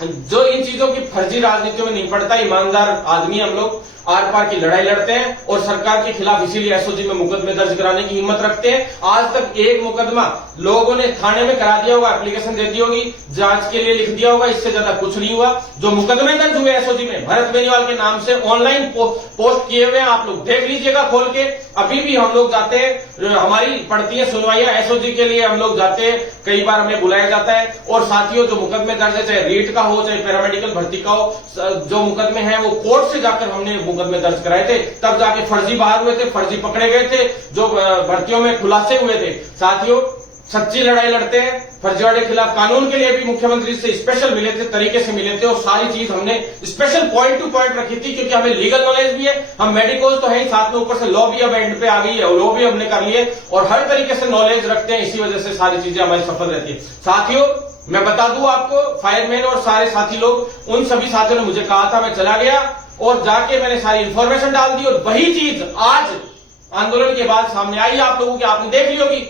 जो इन चीजों की फर्जी राजनीतियों में नहीं पड़ता, ईमानदार आदमी हम लोग आर पार की लड़ाई लड़ते हैं और सरकार के खिलाफ इसीलिए एसओजी में मुकदमे दर्ज कराने की हिम्मत रखते हैं। आज तक एक मुकदमा लोगों ने थाने में करा दिया होगा, एप्लीकेशन दे दी होगी, जांच के लिए लिख दिया होगा, इससे ज्यादा कुछ नहीं हुआ। जो मुकदमे दर्ज हुए एसओजी में भरत बेनीवाल के नाम से ऑनलाइन पोस्ट किए हुए हैं, आप लोग देख लीजिएगा खोल के। अभी भी हम लोग जाते हैं, हमारी पड़ती है सुनवाइयां एसओजी के लिए, हम लोग जाते हैं, कई बार हमें बुलाया जाता है। और साथियों जो मुकदमे दर्ज है, चाहे रीट का हो चाहे पैरामेडिकल भर्ती का हो, जो मुकदमे हैं वो कोर्ट से जाकर हमने मुकदमे दर्ज कराए थे, तब जाके फर्जी बाहर हुए थे, फर्जी पकड़े गए थे, जो भर्तियों में खुलासे हुए थे। साथियों सच्ची लड़ाई लड़ते हैं फर्जीवाड़े के खिलाफ। कानून के लिए भी मुख्यमंत्री से स्पेशल मिले थे, तरीके से मिले थे और सारी चीज हमने स्पेशल पॉइंट टू पॉइंट रखी थी, क्योंकि हमें लीगल नॉलेज भी है, हम मेडिकल तो है ही, साथ में ऊपर से लॉ भी अब एंड पे आ गई है, लॉ भी हमने कर लिए और हर तरीके से नॉलेज रखते हैं। इसी वजह से सारी चीजें हमारी सफल रहती है। साथियों मैं बता दूं आपको, फायरमैन और सारे साथी लोग, उन सभी साथियों ने मुझे कहा था, मैं चला गया और जाके मैंने सारी इंफॉर्मेशन डाल दी और वही चीज आज आंदोलन के बाद सामने आई आप लोगों की, आपने देख ली होगी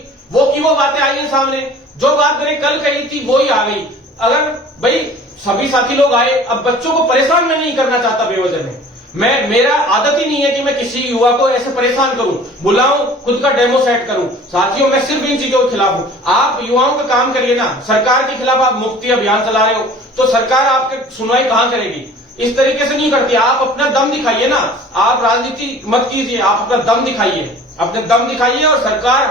कि वो बातें आई है सामने। जो बात मैंने कल कही थी वही आ गई। अगर भाई सभी साथी लोग आए, अब बच्चों को परेशान मैं नहीं करना चाहता बेवजह में। मेरा आदत ही नहीं है कि मैं किसी युवा को ऐसे परेशान करूं, बुलाऊं, खुद का डेमो सेट करूं। साथियों, मैं सिर्फ इन चीजों के खिलाफ हूं। आप युवाओं का काम करिए ना। सरकार के खिलाफ आप मुफ्ती अभियान चला रहे हो तो सरकार आपकी सुनवाई कहां करेगी? इस तरीके से नहीं करती। आप अपना दम दिखाइए ना। आप राजनीति मत कीजिए, आप अपना दम दिखाइए, अपने दम दिखाइए। और सरकार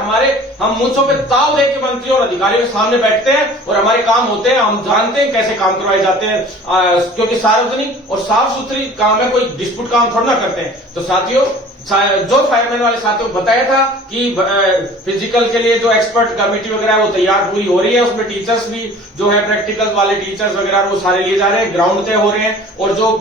हम मूंछों पे ताव दे के मंत्री और अधिकारियों के सामने बैठते हैं और हमारे काम होते हैं। हम जानते हैं कैसे काम करवाए जाते हैं, क्योंकि सार्वजनिक और साफ सुथरी काम है, कोई डिस्प्यूट काम थोड़ा ना करते हैं। तो साथियों, जो फायरमैन वाले साथियों को बताया था कि फिजिकल के लिए जो एक्सपर्ट कमेटी वगैरह है वो तैयार पूरी हो रही है। उसमें टीचर्स भी जो है, प्रैक्टिकल वाले टीचर्स वगैरह वो सारे लिए जा रहे हैं, ग्राउंड तय हो रहे हैं। और जो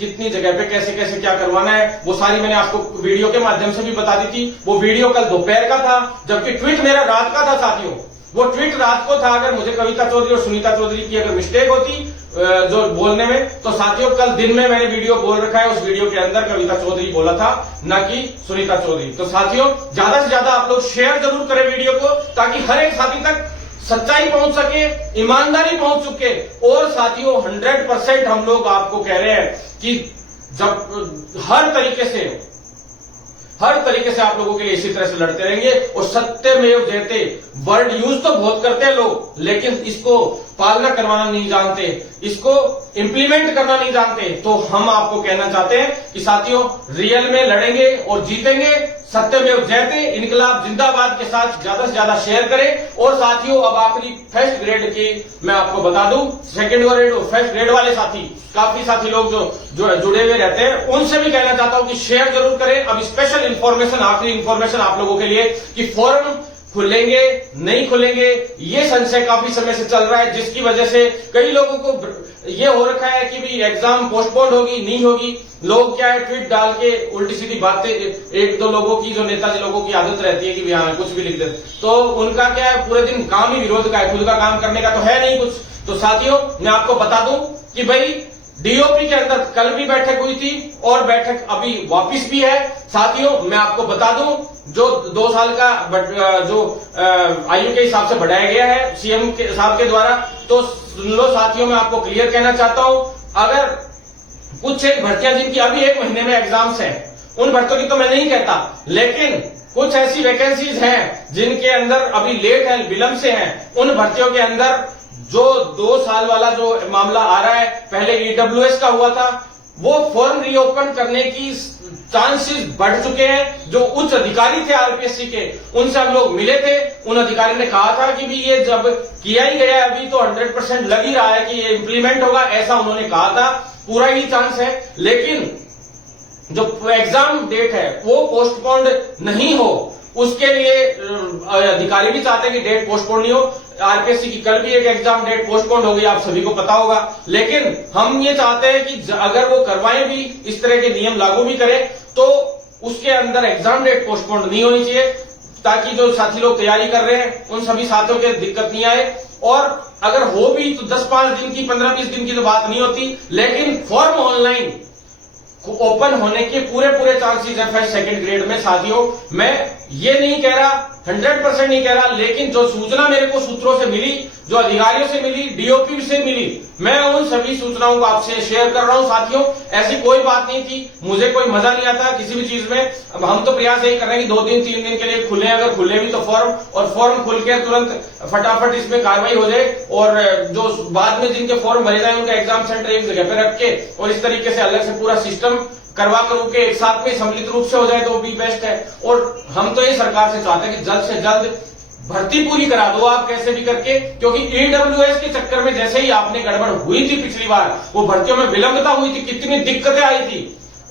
कितनी जगह पे कैसे कैसे क्या करवाना है वो सारी मैंने आपको वीडियो के माध्यम से भी बता दी थी। वो वीडियो कल दोपहर का था, जबकि ट्वीट मेरा रात का था साथियों। वो ट्वीट रात को था। अगर मुझे कविता चौधरी और सुनीता चौधरी की अगर मिस्टेक होती जो बोलने में, तो साथियों कल दिन में मैंने वीडियो बोल रखा है, उस वीडियो के अंदर कविता चौधरी बोला था, न कि सुनीता चौधरी। तो साथियों, ज्यादा से ज्यादा आप लोग शेयर जरूर करें वीडियो को, ताकि हर एक साथी तक सच्चाई पहुंच सके, ईमानदारी पहुंच सके। और साथियों, 100% हम लोग आपको कह रहे हैं कि जब हर तरीके से आप लोगों के लिए इसी तरह से लड़ते रहेंगे। और सत्यमेव जयते वर्ड यूज तो बहुत करते हैं लोग, लेकिन इसको पालना करवाना नहीं जानते, इसको इंप्लीमेंट करना नहीं जानते। तो हम आपको कहना चाहते हैं कि साथियों, रियल में लड़ेंगे और जीतेंगे। सत्यमेव जयते, इनकलाब जिंदाबाद के साथ ज्यादा से ज्यादा शेयर करें। और साथियों, अब आखिरी फर्स्ट ग्रेड की मैं आपको बता दूं, सेकंड ग्रेड और फर्स्ट ग्रेड वाले साथी, काफी साथी लोग जो जुड़े हुए रहते हैं, उनसे भी कहना चाहता हूं कि शेयर जरूर करें। अब स्पेशल इन्फॉर्मेशन, आखिरी इन्फॉर्मेशन आप लोगों के लिए कि फॉर्म खुलेंगे नहीं खुलेंगे, ये संशय काफी समय से चल रहा है, जिसकी वजह से कई लोगों को ये हो रखा है कि भी एग्जाम पोस्टपोन होगी नहीं होगी। लोग क्या है, ट्वीट डाल के उल्टी सीधी बातें, एक दो लोगों की, जो नेताजी लोगों की आदत रहती है कि हाँ कुछ भी लिख देते, तो उनका क्या है, पूरे दिन काम ही विरोध का है, खुद का काम करने का तो है नहीं कुछ। तो साथियों, मैं आपको बता दूं कि भाई डीओपी के अंदर कल भी बैठक हुई थी और बैठक अभी वापिस भी है। साथियों, मैं आपको बता दूं, जो 2 साल का जो आयु के हिसाब से बढ़ाया गया है सीएम साहब के द्वारा, तो सुन लो साथियों, मैं आपको क्लियर कहना चाहता हूं, अगर कुछ एक भर्तियां जिनकी अभी 1 महीने में एग्जाम्स हैं, उन भर्तियों की तो मैं नहीं कहता, लेकिन कुछ ऐसी वैकेंसीज हैं जिनके अंदर अभी लेट है, विलंब से हैं, उन भर्तियों के अंदर जो 2 साल वाला जो मामला आ रहा है, पहले ईडब्ल्यूएस का हुआ था, वो फॉर्म रीओपन करने की चांसेस बढ़ चुके हैं। जो उच्च अधिकारी थे आरपीएससी के, उनसे हम लोग मिले थे, उन अधिकारी ने कहा था कि भी ये जब किया ही गया है अभी तो 100% लग ही रहा है कि ये इंप्लीमेंट होगा, ऐसा उन्होंने कहा था, पूरा ही चांस है। लेकिन जो एग्जाम डेट है वो पोस्टपोन्ड नहीं हो, उसके लिए अधिकारी भी चाहते हैं कि डेट पोस्टपोन नहीं हो। आरपीएससी की कल भी एक एग्जाम डेट पोस्टपोन हो गई, आप सभी को पता होगा। लेकिन हम ये चाहते हैं कि अगर वो करवाएं भी, इस तरह के नियम लागू भी करें, तो उसके अंदर एग्जाम डेट पोस्टपोन नहीं होनी चाहिए, ताकि जो साथी लोग तैयारी कर रहे हैं उन सभी साथियों के दिक्कत नहीं आए। और अगर हो भी तो 10-5 दिन की, 15-20 दिन की तो बात नहीं होती, लेकिन फॉर्म ऑनलाइन ओपन होने के पूरे चांसेस है फर्स्ट सेकंड ग्रेड में। साथियों, मैं ये नहीं कह रहा, 100% नहीं कह रहा, लेकिन जो सूचना मेरे को सूत्रों से मिली, जो अधिकारियों से मिली, डीओपी से मिली, मैं उन सभी सूचनाओं को आपसे शेयर कर रहा हूं। साथियों, ऐसी कोई बात नहीं थी, मुझे कोई मजा नहीं आता किसी भी चीज में। अब हम तो प्रयास यही कर रहे हैं कि 2 दिन 3 दिन के लिए खुले, अगर खुले भी तो फॉर्म, और फॉर्म खुल के तुरंत फटाफट इसमें कार्रवाई हो जाए, और जो बाद में जिनके फॉर्म भरे जाए उनका एग्जाम सेंटर एक जगह पे रख के और इस तरीके से अलग से पूरा सिस्टम करवा करू के एक साथ में सम्मिलित रूप से हो जाए तो भी बेस्ट है। और हम तो ये सरकार से चाहते हैं कि जल्द से जल्द भर्ती पूरी करा दो आप कैसे भी करके, क्योंकि ईडब्ल्यूएस के चक्कर में जैसे ही आपने गड़बड़ हुई थी पिछली बार, वो भर्तियों में विलंबता हुई थी, कितनी दिक्कतें आई थी,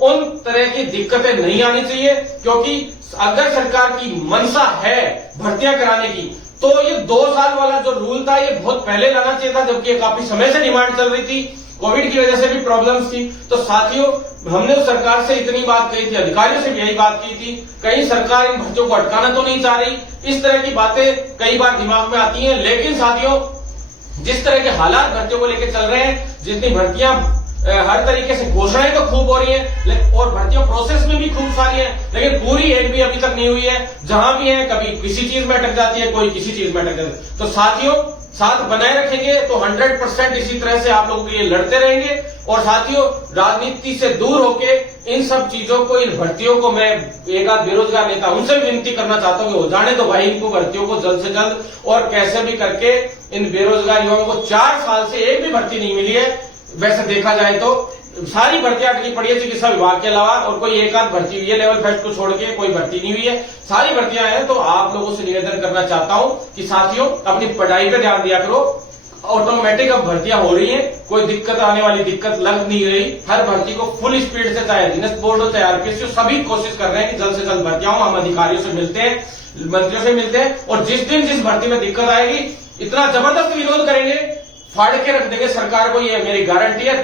उन तरह की दिक्कतें नहीं आनी चाहिए। क्योंकि अगर सरकार की मंशा है भर्तियां कराने की, तो ये 2 साल वाला जो रूल था ये बहुत पहले लाना चाहिए था, जबकि ये काफी समय से डिमांड चल रही थी, कोविड की वजह से भी प्रॉब्लम्स थी। तो साथियों, हमने सरकार से इतनी बात कही थी, अधिकारियों से भी यही बात की थी, कहीं सरकार इन भर्तियों को अटकाना तो नहीं चाह रही, इस तरह की बातें कई बार दिमाग में आती हैं। लेकिन साथियों, जिस तरह के हालात भर्तियों को लेकर चल रहे हैं, जितनी भर्तियां हर तरीके से घोषणाएं तो खूब हो रही है और भर्तियां प्रोसेस में भी खूब सारी है, लेकिन पूरी एक भी अभी तक नहीं हुई है। जहां भी है कभी किसी चीज में अटक जाती है, कोई किसी चीज में अटक जाती है। तो साथियों, साथ बनाए रखेंगे तो 100% इसी तरह से आप लोगों के लिए लड़ते रहेंगे। और साथियों, राजनीति से दूर होके इन सब चीजों को, इन भर्तियों को, मैं एक आध बेरोजगार नेता उनसे भी विनती करना चाहता हूं कि हो जाने दो भाई इनको भर्तियों को जल्द से जल्द, और कैसे भी करके इन बेरोजगार युवाओं को 4 साल से एक भी भर्ती नहीं मिली है। वैसे देखा जाए तो सारी भर्तियां अटकी पड़ी है चिकित्सा विभाग के अलावा, और कोई एक आध भर्ती हुई है लेवल फर्स्ट को छोड़ के, कोई भर्ती नहीं हुई है, सारी भर्तियां हैं। तो आप लोगों से निवेदन करना चाहता हूं कि साथियों, अपनी पढ़ाई पे ध्यान दिया करो। ऑटोमेटिक अब भर्तियां हो रही हैं, कोई दिक्कत आने वाली दिक्कत लग नहीं रही। हर भर्ती को फुल स्पीड से, चाहे अधीनस्थ बोर्ड हो चाहे आरपीएससी हो, सभी कोशिश कर रहे हैं कि जल्द से जल्द भर्तियां हो। हम अधिकारियों से मिलते हैं, मंत्रियों से मिलते हैं, और जिस दिन जिस भर्ती में दिक्कत आएगी इतना जबरदस्त विरोध करेंगे, फाड़ के रख देंगे सरकार को, ये मेरी गारंटी है।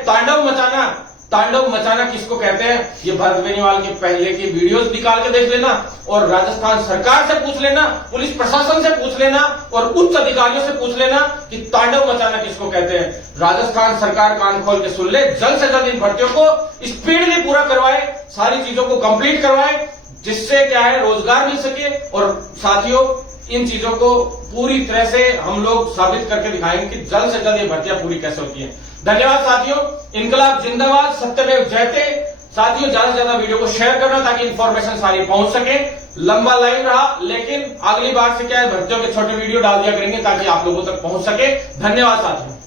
तांडव मचाना किसको कहते हैं, ये भरत बेनीवाल के पहले की वीडियोस निकाल के देख लेना, और राजस्थान सरकार से पूछ लेना, पुलिस प्रशासन से पूछ लेना, और उच्च अधिकारियों से पूछ लेना कि तांडव मचाना किसको कहते हैं। राजस्थान सरकार कान खोल के सुन ले, जल्द से जल्द इन भर्तियों को स्पीडली पूरा करवाए, सारी चीजों को कंप्लीट करवाए, जिससे क्या है रोजगार मिल सके। और साथियों, इन चीजों को पूरी तरह से हम लोग साबित करके दिखाएंगे कि जल्द से जल्द ये भर्तियां पूरी कैसे होती हैं। धन्यवाद साथियों, इनकलाब जिंदाबाद, सत्यमेव जयते। साथियों, ज्यादा से ज्यादा वीडियो को शेयर करना ताकि इन्फॉर्मेशन सारी पहुंच सके। लंबा लाइव रहा, लेकिन अगली बार से क्या है, भर्तियों के छोटे वीडियो डाल दिया करेंगे ताकि आप लोगों तक पहुंच सके। धन्यवाद साथियों।